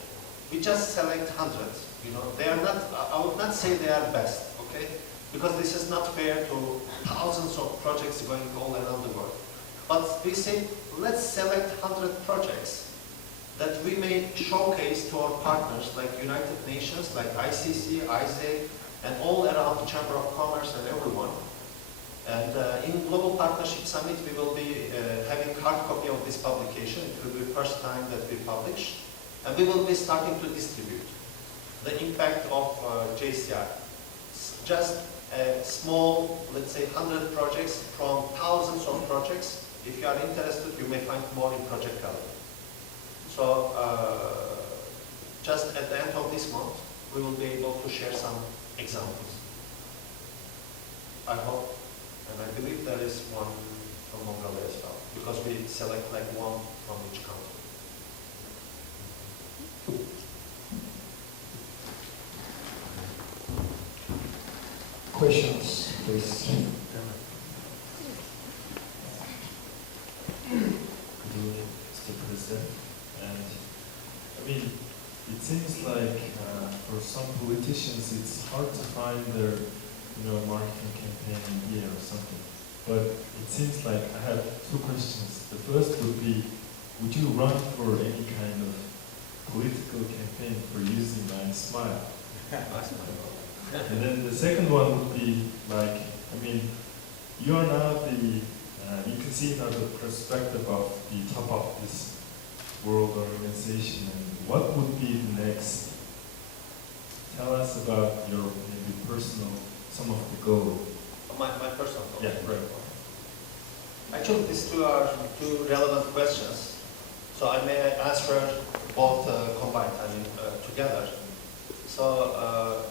We just select 100. You know, they are not. I would not say they are best, okay? Because this is not fair to thousands of projects going all around the world. But we say, let's select 100 projects that we may showcase to our partners like United Nations, like ICC, ISEG, and all around the Chamber of Commerce and everyone. And in Global Partnership Summit, we will be having hard copy of this publication. It will be the first time that we publish. And we will be starting to distribute the impact of JCI. Just a small, let's say 100 projects from thousands of projects. If you are interested, you may find more in Project Gallery. So just at the end of this month, we will be able to share some examples. I hope, and I believe there is one from Mongolia as well, because we select like one from each country. Questions, please. Good evening, Mr. President. And I mean, it seems like for some politicians it's hard to find their, marketing campaign idea or something. But it seems like I have two questions. The first would be, would you run for any kind of political campaign for using my smile? And then the second one would be like, you are now you can see now the perspective of the top of this world organization, and what would be the next? Tell us about your maybe personal, some of the goals. My personal goal. Yeah, right. Actually, these two are two relevant questions. So I may answer both combined, together. So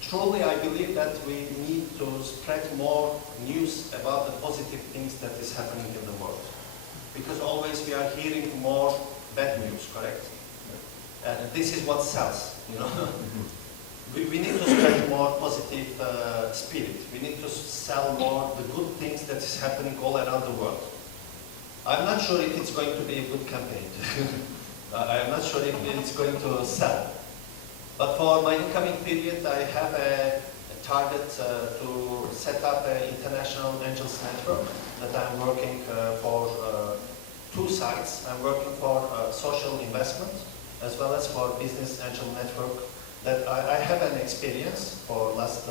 truly, I believe that we need to spread more news about the positive things that is happening in the world. Because always we are hearing more bad news, correct? And this is what sells, We need to spread more positive spirit. We need to sell more the good things that is happening all around the world. I'm not sure if it's going to be a good campaign. I'm not sure if it's going to sell. But for my incoming period, I have a target to set up an international angels network that I'm working for two sides. I'm working for social investment as well as for business angel network. That I have an experience for last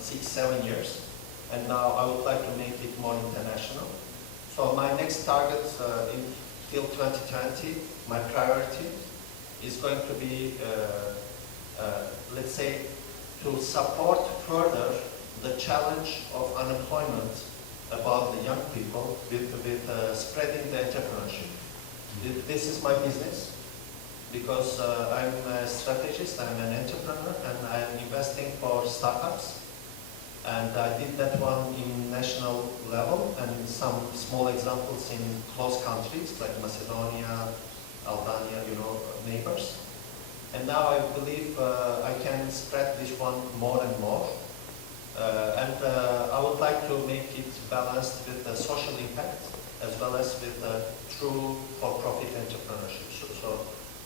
6-7 years, and now I would like to make it more international. So my next target till 2020, my priority is going to be, let's say, to support further the challenge of unemployment about the young people with spreading the entrepreneurship. This is my business because I'm a strategist, I'm an entrepreneur, and I'm investing for startups. And I did that one in national level and some small examples in close countries like Macedonia, Albania, neighbors. And now I believe I can spread this one more and more. And I would like to make it balanced with the social impact as well as with the true for-profit entrepreneurship. So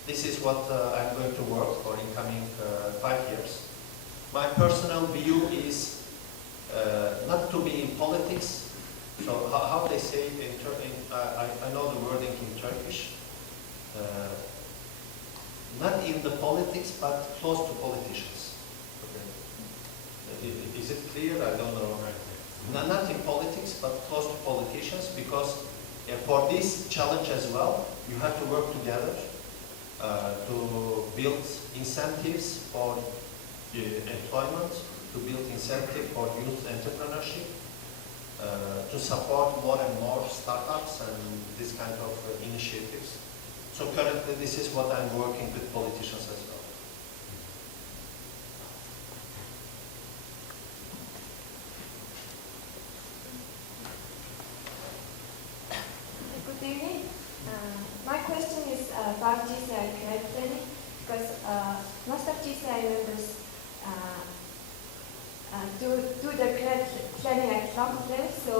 this is what I'm going to work for incoming 5 years. My personal view is not to be in politics. So how they say in Turkish, I know the wording in Turkish. Not in the politics, but close to politicians. Okay. Is it clear? I don't know. Not in politics, but close to politicians, because for this challenge as well, you have to work together. to build incentives for employment, to build incentive for youth entrepreneurship, to support more and more startups and this kind of initiatives. So currently this is what I'm working with politicians as well. Good evening. My question is about GCI credit planning, because most of GCI members do the credit planning at local level. So,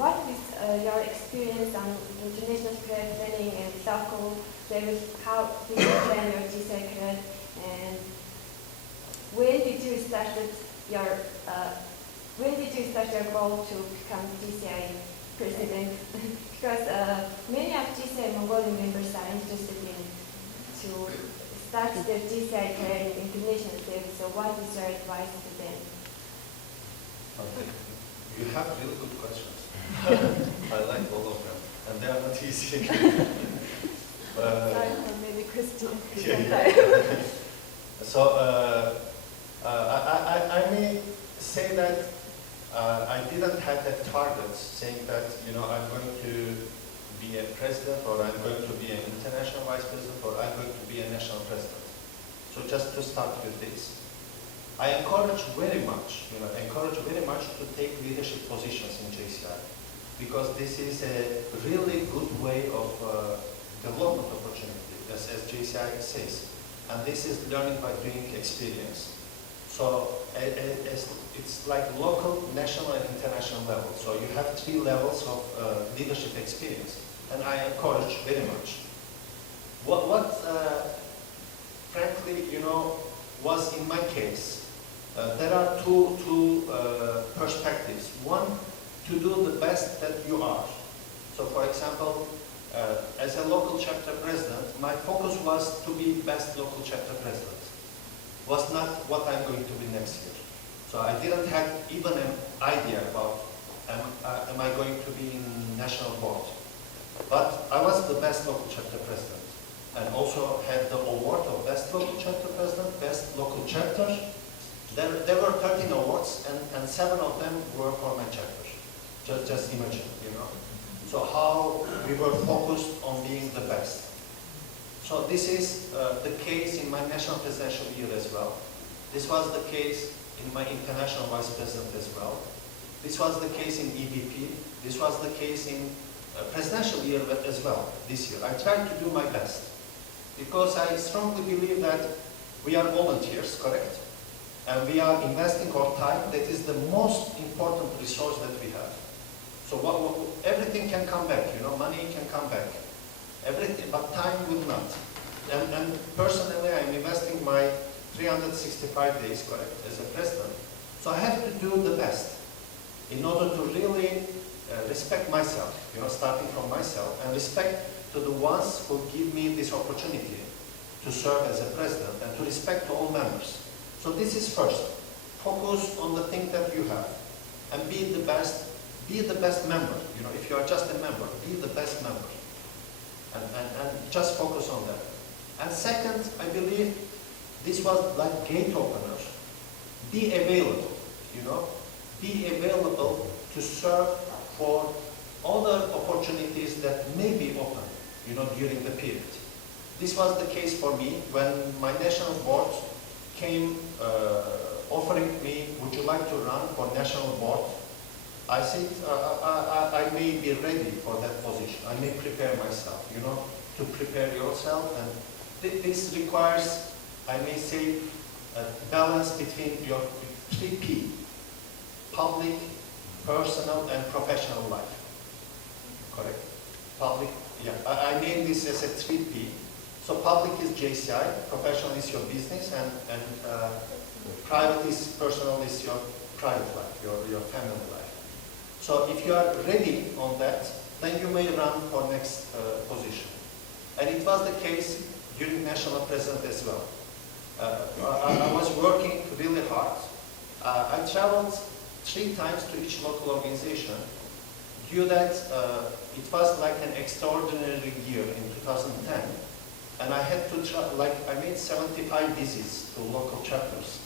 what is your experience on international credit planning and local level? How do you plan your GCI credit, and when did you start your goal to become GCI president? Because many of GCI Mongolian members are interested in to start their GCI career in international level. So what is your advice to them? Okay. You have really good questions. I like all of them, and they are not easy. Sorry for many questions. Yeah. So I may say that I didn't have that target saying that, you know, I'm going to be a president, or I'm going to be an international vice president, or I'm going to be a national president. So just to start with this, I encourage very much to take leadership positions in JCI, because this is a really good way of development opportunity, as JCI says. And this is learning by doing experience. So it's like local, national, and international level. So you have 3 levels of leadership experience, and I encourage very much. What frankly, you know, was in my case, there are two perspectives. One, to do the best that you are. So for example, as a local chapter president, my focus was to be best local chapter president. Was not what I'm going to be next year. So I didn't have even an idea about am I going to be in national board. But I was the best local chapter president, and also had the award of best local chapter president, best local chapter. There were 13 awards, and 7 of them were for my chapter. Just imagine, you know. So how we were focused on being the best. So this is the case in my national presidential year as well. This was the case in my international vice president as well. This was the case in EVP. This was the case in presidential year as well this year. I tried to do my best, because I strongly believe that we are volunteers, correct? And we are investing our time. That is the most important resource that we have. So everything can come back, you know, money can come back. Everything, but time will not. And personally, I'm investing my 365 days, correct, as a president. So I have to do the best in order to really respect myself, you know, starting from myself, and respect to the ones who give me this opportunity to serve as a president, and to respect to all members. So this is first. Focus on the thing that you have, and be the best member. You know, if you are just a member, be the best member. And just focus on that. And second, I believe this was like gate opener. Be available, you know. Be available to serve for other opportunities that may be open, you know, during the period. This was the case for me when my national board came offering me, would you like to run for national board? I said, I may be ready for that position. I may prepare myself, you know, to prepare yourself. And this requires, I may say, a balance between your 3 P, public, personal, and professional life. Correct? Public, yeah. I name this as a 3 P. So public is JCI, professional is your business, and private is personal is your private life, your family life. So if you are ready on that, then you may run for next position. And it was the case during national president as well. I was working really hard. I traveled 3 times to each local organization, due that it was like an extraordinary year in 2010. And I had to try, like I made 75 visits to local chapters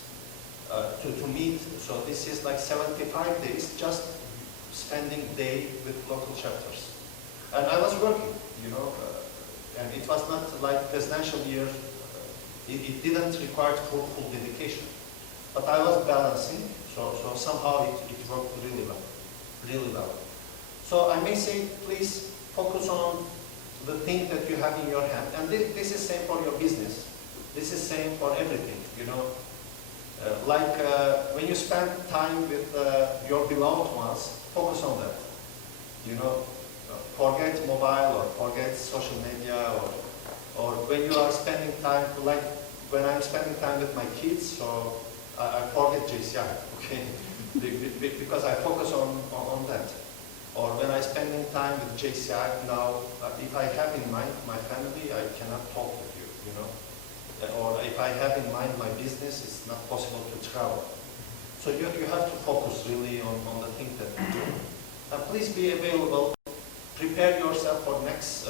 to meet. So this is like 75 days just spending day with local chapters. And I was working, you know, and it was not like presidential year. It didn't require full dedication. But I was balancing, so somehow it worked really well. So I may say, please focus on the thing that you have in your hand. And this is same for your business. This is same for everything, you know. When you spend time with your beloved ones, focus on that. You know, forget mobile or forget social media or when you are spending time, like when I'm spending time with my kids, so I forget JCI, okay? Because I focus on that. Or when I'm spending time with JCI now, if I have in mind my family, I cannot talk with you, you know? Or if I have in mind my business, it's not possible to travel. So you have to focus really on the thing that you do. And please be available, prepare yourself for next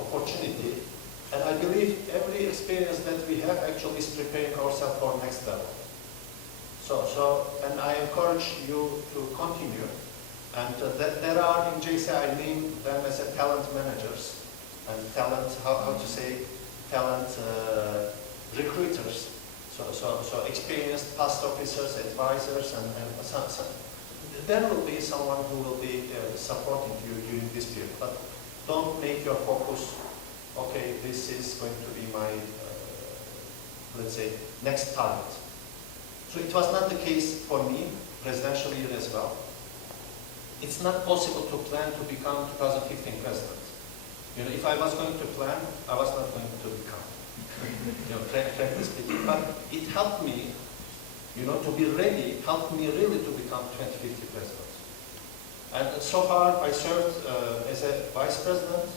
opportunity. And I believe every experience that we have actually is preparing ourselves for next level. And I encourage you to continue. And there are in JCI, I name them as a talent managers and talent, how to say, talent recruiters. So experienced past officers, advisors, and some. There will be someone who will be supporting you during this period. But don't make your focus, okay, this is going to be my, let's say, next target. So it was not the case for me, presidential year as well. It's not possible to plan to become 2015 president. You know, if I was going to plan, I was not going to become. You know, frankly speaking. But it helped me, you know, to be ready, helped me really to become 2050 president. And so far, I served as a vice president,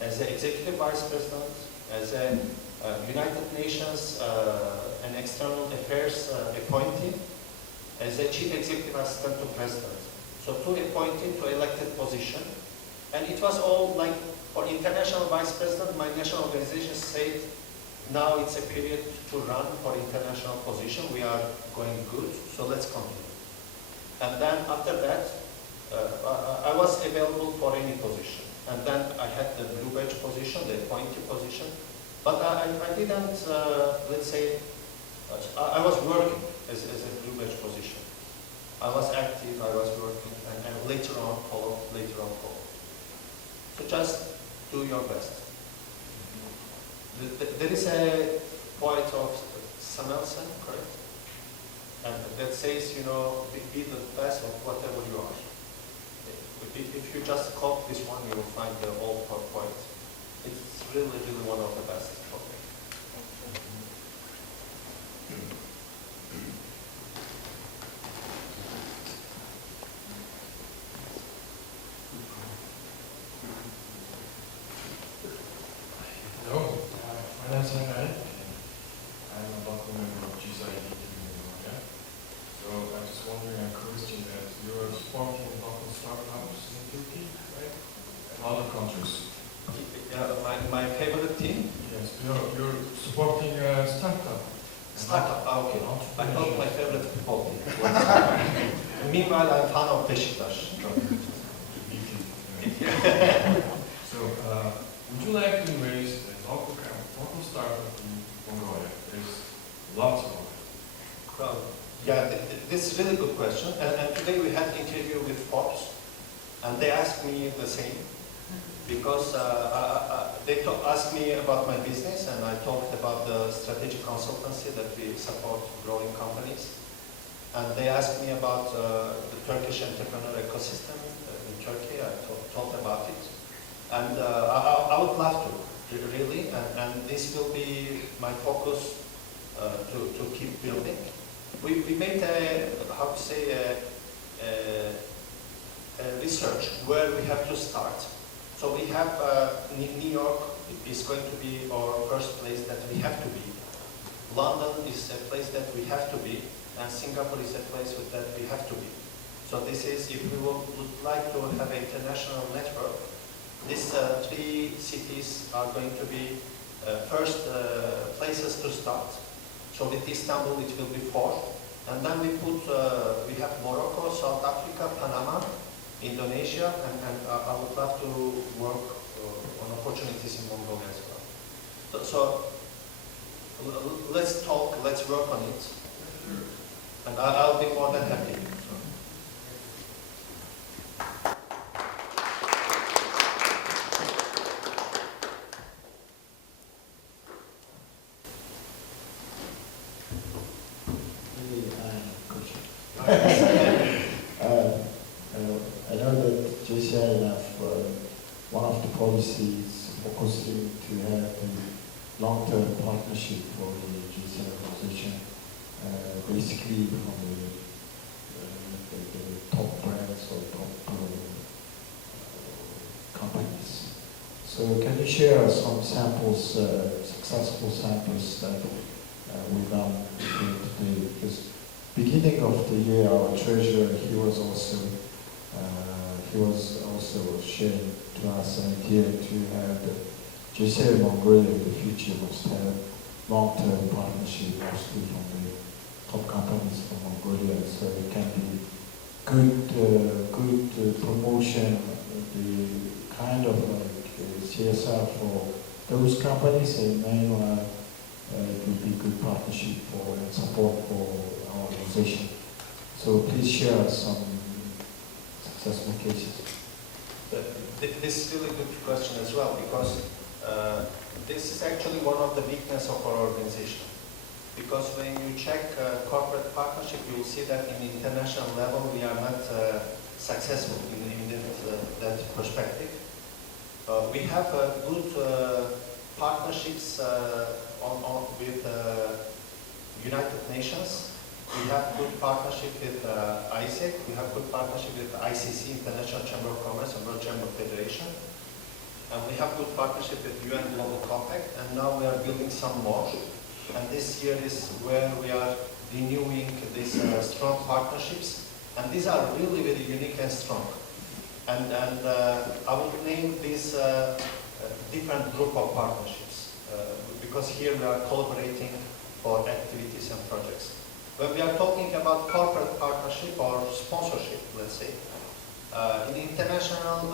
as an executive vice president, as a United Nations and External Affairs appointee, as a chief executive assistant to president. So two appointed to elected position. And it was all like, for international vice president, my national organization said, now it's a period to run for international position. We are going good, so let's continue. And then after that, I was available for any position. And then I had the blue badge position, the appointee position. But I didn't, let's say, I was working as a blue badge position. I was active, I was working, and later on follow. So just do your best. There is a quote of Samuelson, correct? And that says, you know, be the best of whatever you are. If you just copy this one, you will find the old quote. It's really, really one of the best for me. Hello, my name is Henry. I'm a local member of GSID in Bulgaria. So I'm just wondering, I'm curious that you're supporting local startups in Turkey, right? And other countries. Yeah, my favorite team? Yes, you're supporting a startup. Startup, okay. I thought my favorite football team. Meanwhile, I'm fan of Beşiktaş. So, would you like to raise a local startup in Mongolia? There's lots of them. Yeah, this is a really good question. And today we had an interview with Forbes, and they asked me the same. Because they asked me about my business, and I talked about the strategic consultancy that we support growing companies. And they asked me about the Turkish entrepreneur ecosystem in Turkey. I talked about it. And I would love to, really, and this will be my focus to keep building. We made a research where we have to start. So we have New York is going to be our first place that we have to be. London is a place that we have to be, and Singapore is a place that we have to be. So this is, if we would like to have an international network, These three cities are going to be first places to start. So with Istanbul, it will be 4. And then we have Morocco, South Africa, Panama, Indonesia, and I would love to work on opportunities in Mongolia as well. So let's talk, let's work on it. And I'll be more than happy. I know that JCI have one of the policies focusing to have a long-term partnership for the JCI organization, basically from the top brands or top companies. So can you share some samples, successful samples that we've done today? Because beginning of the year, our treasurer, he was also sharing to us an idea to have the JCI Mongolia in the future must have long-term partnership mostly from the top companies from Mongolia, so it can be good promotion, the kind of like CSR for those companies, and meanwhile it will be good partnership for and support for our organization. So please share some successful cases. This is a really good question as well, because this is actually one of the weaknesses of our organization. Because when you check corporate partnership, you will see that in international level we are not successful in that perspective. We have good partnerships with United Nations. We have good partnership with ISEC. We have good partnership with ICC, International Chamber of Commerce and World Chamber Federation. And we have good partnership with UN Global Compact. And now we are building some more. And this year is where we are renewing these strong partnerships. And these are really very unique and strong. And I will name these different group of partnerships because here we are collaborating for activities and projects. When we are talking about corporate partnership or sponsorship, let's say, in the international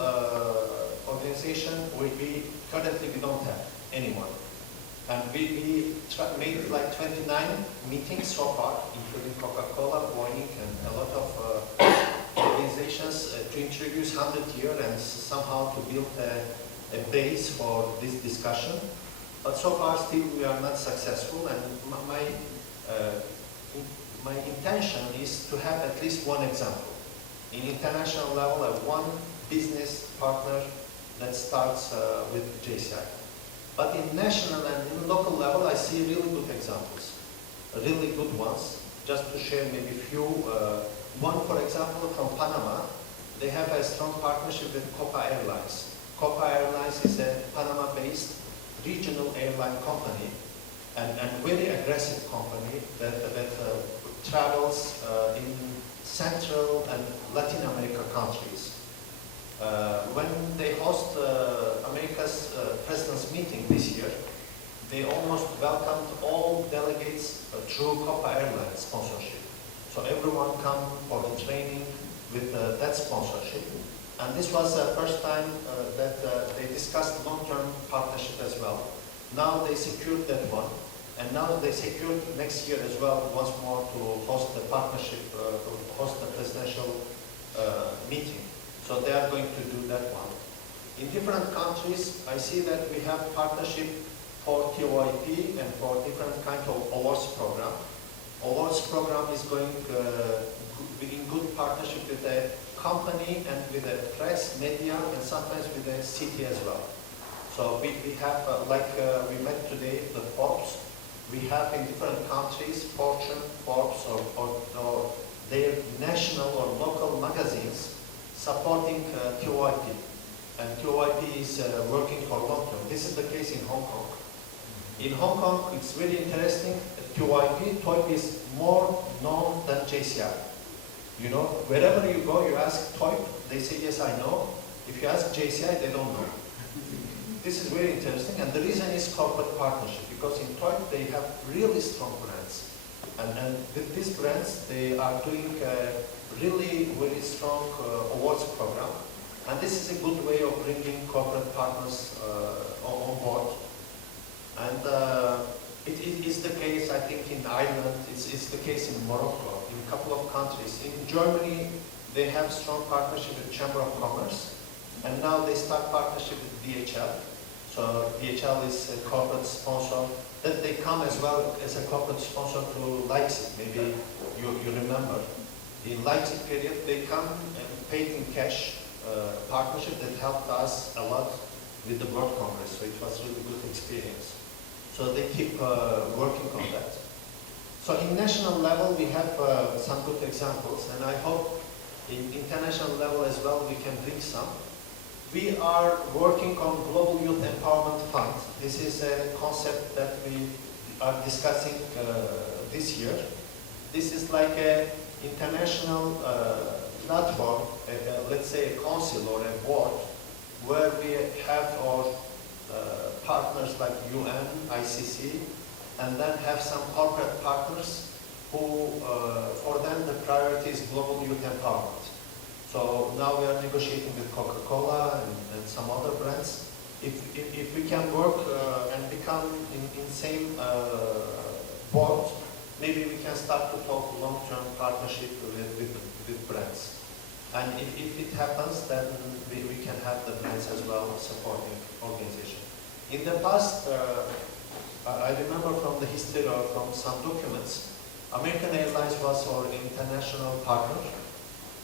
organization, we currently don't have anyone. And we made like 29 meetings so far, including Coca-Cola, Boeing, and a lot of organizations to introduce 100 year and somehow to build a base for this discussion. But so far still we are not successful, and my intention is to have at least one example. In international level, one business partner that starts with JCI. But in national and in local level, I see really good examples, really good ones. Just to share maybe a few. One, for example, from Panama, they have a strong partnership with Copa Airlines. Copa Airlines is a Panama-based regional airline company and very aggressive company that travels in Central and Latin America countries. When they host America's President's meeting this year, they almost welcomed all delegates through Copa Airlines sponsorship. So everyone come for the training with that sponsorship. And this was the first time that they discussed long-term partnership as well. Now they secured that one. And now they secured next year as well, once more, to host the partnership, host the presidential meeting. So they are going to do that one. In different countries, I see that we have partnership for TOIP and for different kind of awards program. Awards program is going in good partnership with a company and with the press, media, and sometimes with the city as well. So we have, we met today, the Forbes. We have in different countries, Fortune, Forbes, or their national or local magazines supporting TOIP. And TOIP is working for long term. This is the case in Hong Kong. In Hong Kong, it's very interesting. TOIP is more known than JCI. You know, wherever you go, you ask TOIP, they say, yes, I know. If you ask JCI, they don't know. This is very interesting, and the reason is corporate partnership, because in Toy they have really strong brands. And with these brands, they are doing a really very strong awards program. And this is a good way of bringing corporate partners on board. And it is the case, I think, in Ireland, it's the case in Morocco, in a couple of countries. In Germany, they have strong partnership with Chamber of Commerce, and now they start partnership with DHL. So DHL is a corporate sponsor. That they come as well as a corporate sponsor to Leipzig. Maybe you remember. In Leipzig period, they come and paid in cash partnership that helped us a lot with the World Congress. So it was really good experience. So they keep working on that. So in national level, we have some good examples, and I hope in international level as well we can bring some. We are working on Global Youth Empowerment Fund. This is a concept that we are discussing this year. This is like an international platform, let's say a council or a board, where we have our partners like UN, ICC, and then have some corporate partners who, for them, the priority is global youth empowerment. So now we are negotiating with Coca-Cola and some other brands. If we can work and become in same board, maybe we can start to talk long-term partnership with brands. And if it happens, then we can have the brands as well supporting organization. In the past, I remember from the history or from some documents, American Airlines was our international partner.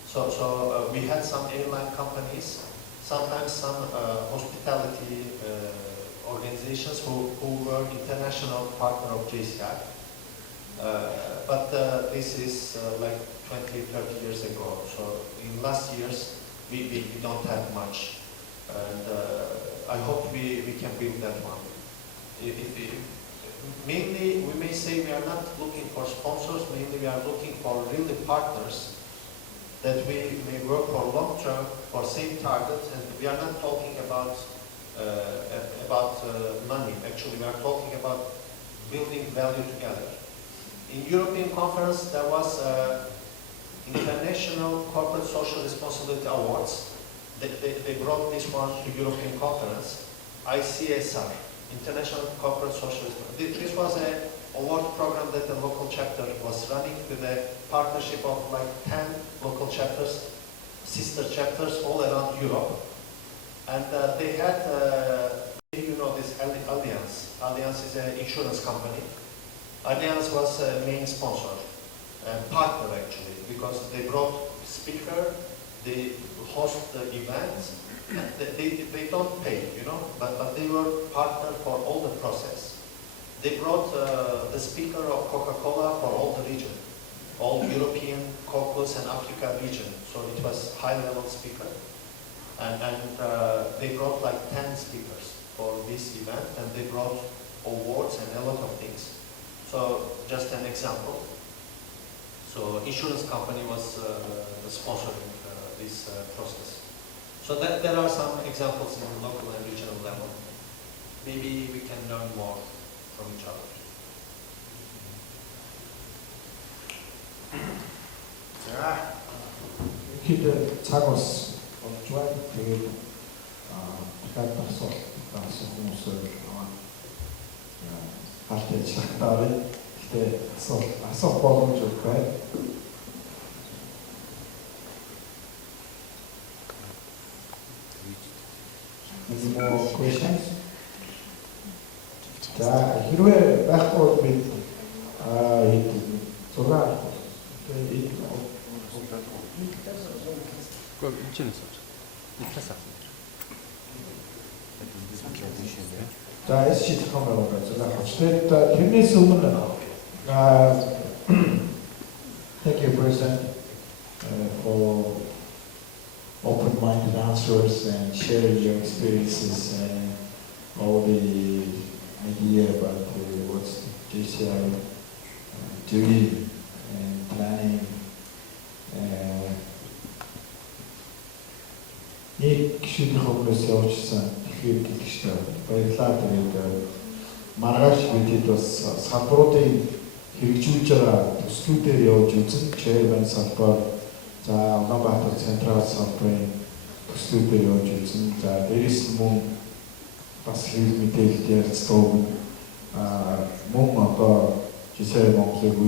So we had some airline companies, sometimes some hospitality organizations who were international partner of JCI. But this is like 20, 30 years ago. So in last years, we don't have much. And I hope we can build that one. Mainly, we may say we are not looking for sponsors, mainly we are looking for really partners that we may work for long term for same target, and we are not talking about money. Actually, we are talking about building value together. In European conference, there was International Corporate Social Responsibility Awards. They brought this one to European conference, ICSR, International Corporate Social Responsibility. This was an award program that the local chapter was running with a partnership of like 10 local chapters, sister chapters all around Europe. And they had, you know, this Allianz. Allianz is an insurance company. Allianz was a main sponsor, partner actually, because they brought speaker, they host the events, they don't pay, you know, but they were partner for all the process. They brought the speaker of Coca-Cola for all the region, all European, Caucasus and Africa region. So it was high-level speaker. And they brought like 10 speakers for this event, and they brought awards and a lot of things. So just an example. So insurance company was sponsoring this process. So there are some examples in local and regional level. Maybe we can learn more from each other. 자, 이렇게 작업스 좋아요. 되게 가서 хүмүүс을 할때 작다를 그때 써 보면 좋을 거예요. Any more questions? 자, хэрвээ байхгүй бид зураг 그럼 인천에서 인터사. 자, SC 특검으로 제가 갑시다. тэрнээс өмнө thank you, President, for open-minded answers and sharing your experiences and all the idea about what's JCI doing and planning. 이 гişүүдийн өмнөөс явуулсан тэгэхээр хэлэхтэй баярлалаа. Тэгээд маргааш бидэд бас салбаруудын хэрэгжүүлж байгаа төслүүдээр явж үзэн chairman салбар, за Улаанбаатар централ салбарын төслүүдээр явж үзэн, за дээрээс нь мөн бас хэвлэл мэдээлэлд ярилцсан мөн одоо жишээ Монголыг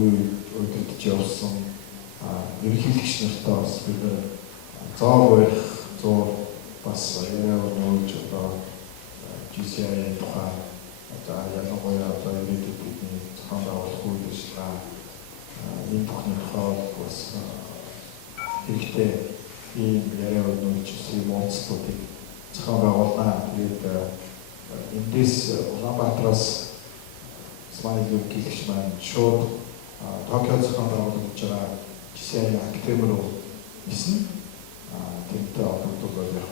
удирдах явсан ерөнхийлөгч нартай бас бид зоо барих зоо бас явуулж одоо GCI тухай одоо ялангуяа одоо ирээдүйд бидний зохион байгуулах үйл ажиллагаа энэ бүхний тухай бас хэрэгтэй ийм яриа өрнүүлж ийм уулзалтуудыг зохион байгуулнаа. Тэгээд эндээс Улаанбаатараас Смайл гихч маань шууд Токиод зохион байгуулж байгаа GCI актемэр руу нисэн. Тэнтэй одогдол яг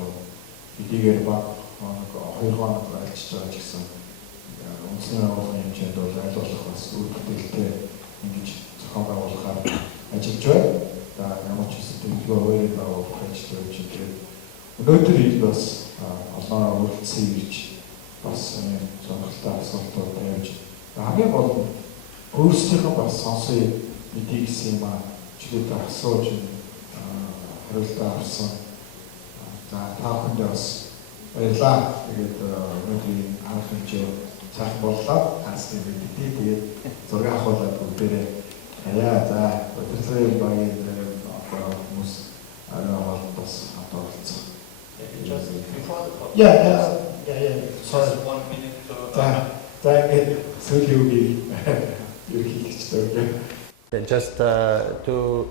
эдгээр баг 2 хоног альчж байгаа ч гэсэн үндэсний байгууллагын хэмжээнд бол аль болох бас үйл бүтээлтэй ингэж зохион байгуулахаар ажиллаж байна. За ямар ч хэсэг төлөвлөгөө хоёрыг байгуулах ажил явж байна. Өнөөдөр ил бас олон үйлчлэл ирж бас сонирхолтой асуултууд тавьж хамгийн гол нь өөрсдийнхөө бас сонсоё мэдээ гэсэн юм чөлөөтэй асууж хариулт авсан. За та бүхэндээ бас баярлалаа. Тэгээд өнөөдрийн анх хэмжээ сайхан боллоо. Танцны мэдээ тэгээд зураг авахуулаад бүгдээрээ яа за өдөртөө багийн хүмүүс арай бас хатаалцсан. Just before the photo. Yeah. Sorry. Just 1 minute to. За ингээд сөүлүүгийг ерөнхийлөгчтэй. Just to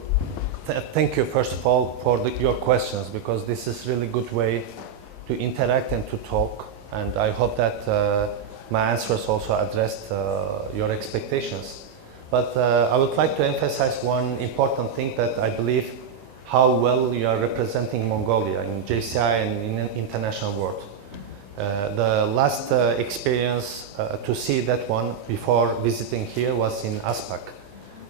thank you first of all for your questions, because this is really good way to interact and to talk, and I hope that my answers also addressed your expectations. But I would like to emphasize one important thing, that I believe how well you are representing Mongolia in JCI and in the international world. The last experience to see that one before visiting here was in ASPAC.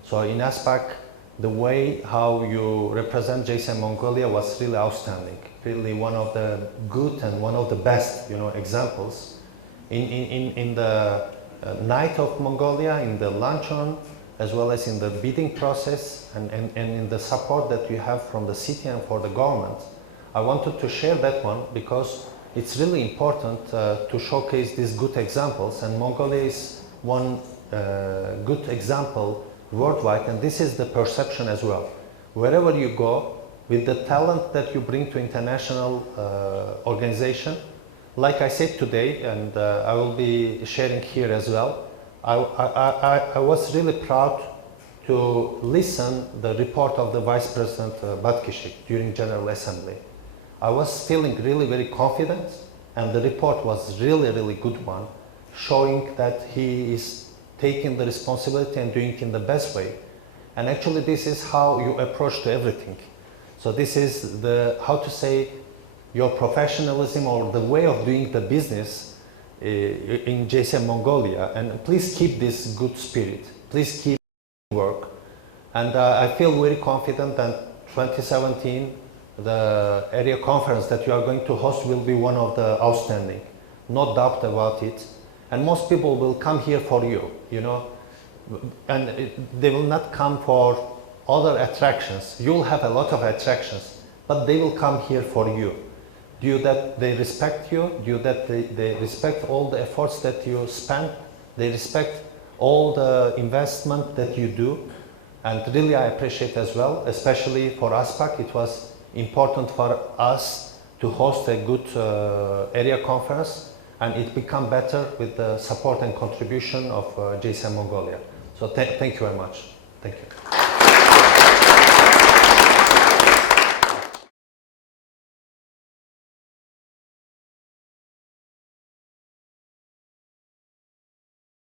So in ASPAC, the way how you represent JCI Mongolia was really outstanding. Really one of the good and one of the best, examples. In the night of Mongolia, in the luncheon, as well as in the bidding process, and in the support that you have from the city and for the government. I wanted to share that one because it's really important to showcase these good examples, and Mongolia is one good example worldwide, and this is the perception as well. Wherever you go, with the talent that you bring to international organization, like I said today, and I will be sharing here as well, I was really proud to listen the report of the Vice President Batkishik during General Assembly. I was feeling really very confident, and the report was really good one, showing that he is taking the responsibility and doing it in the best way. And actually this is how you approach to everything. So this is the, how to say, your professionalism or the way of doing the business in JCI Mongolia. And please keep this good spirit. Please keep work. And I feel very confident that 2017, the area conference that you are going to host will be one of the outstanding. No doubt about it. And most people will come here for you, and they will not come for other attractions. You'll have a lot of attractions, but they will come here for you. Due that they respect you, due that they respect all the efforts that you spend, they respect all the investment that you do, and really I appreciate as well, especially for ASPAC, it was important for us to host a good area conference, and it become better with the support and contribution of JCI Mongolia. So thank you very much. Thank you.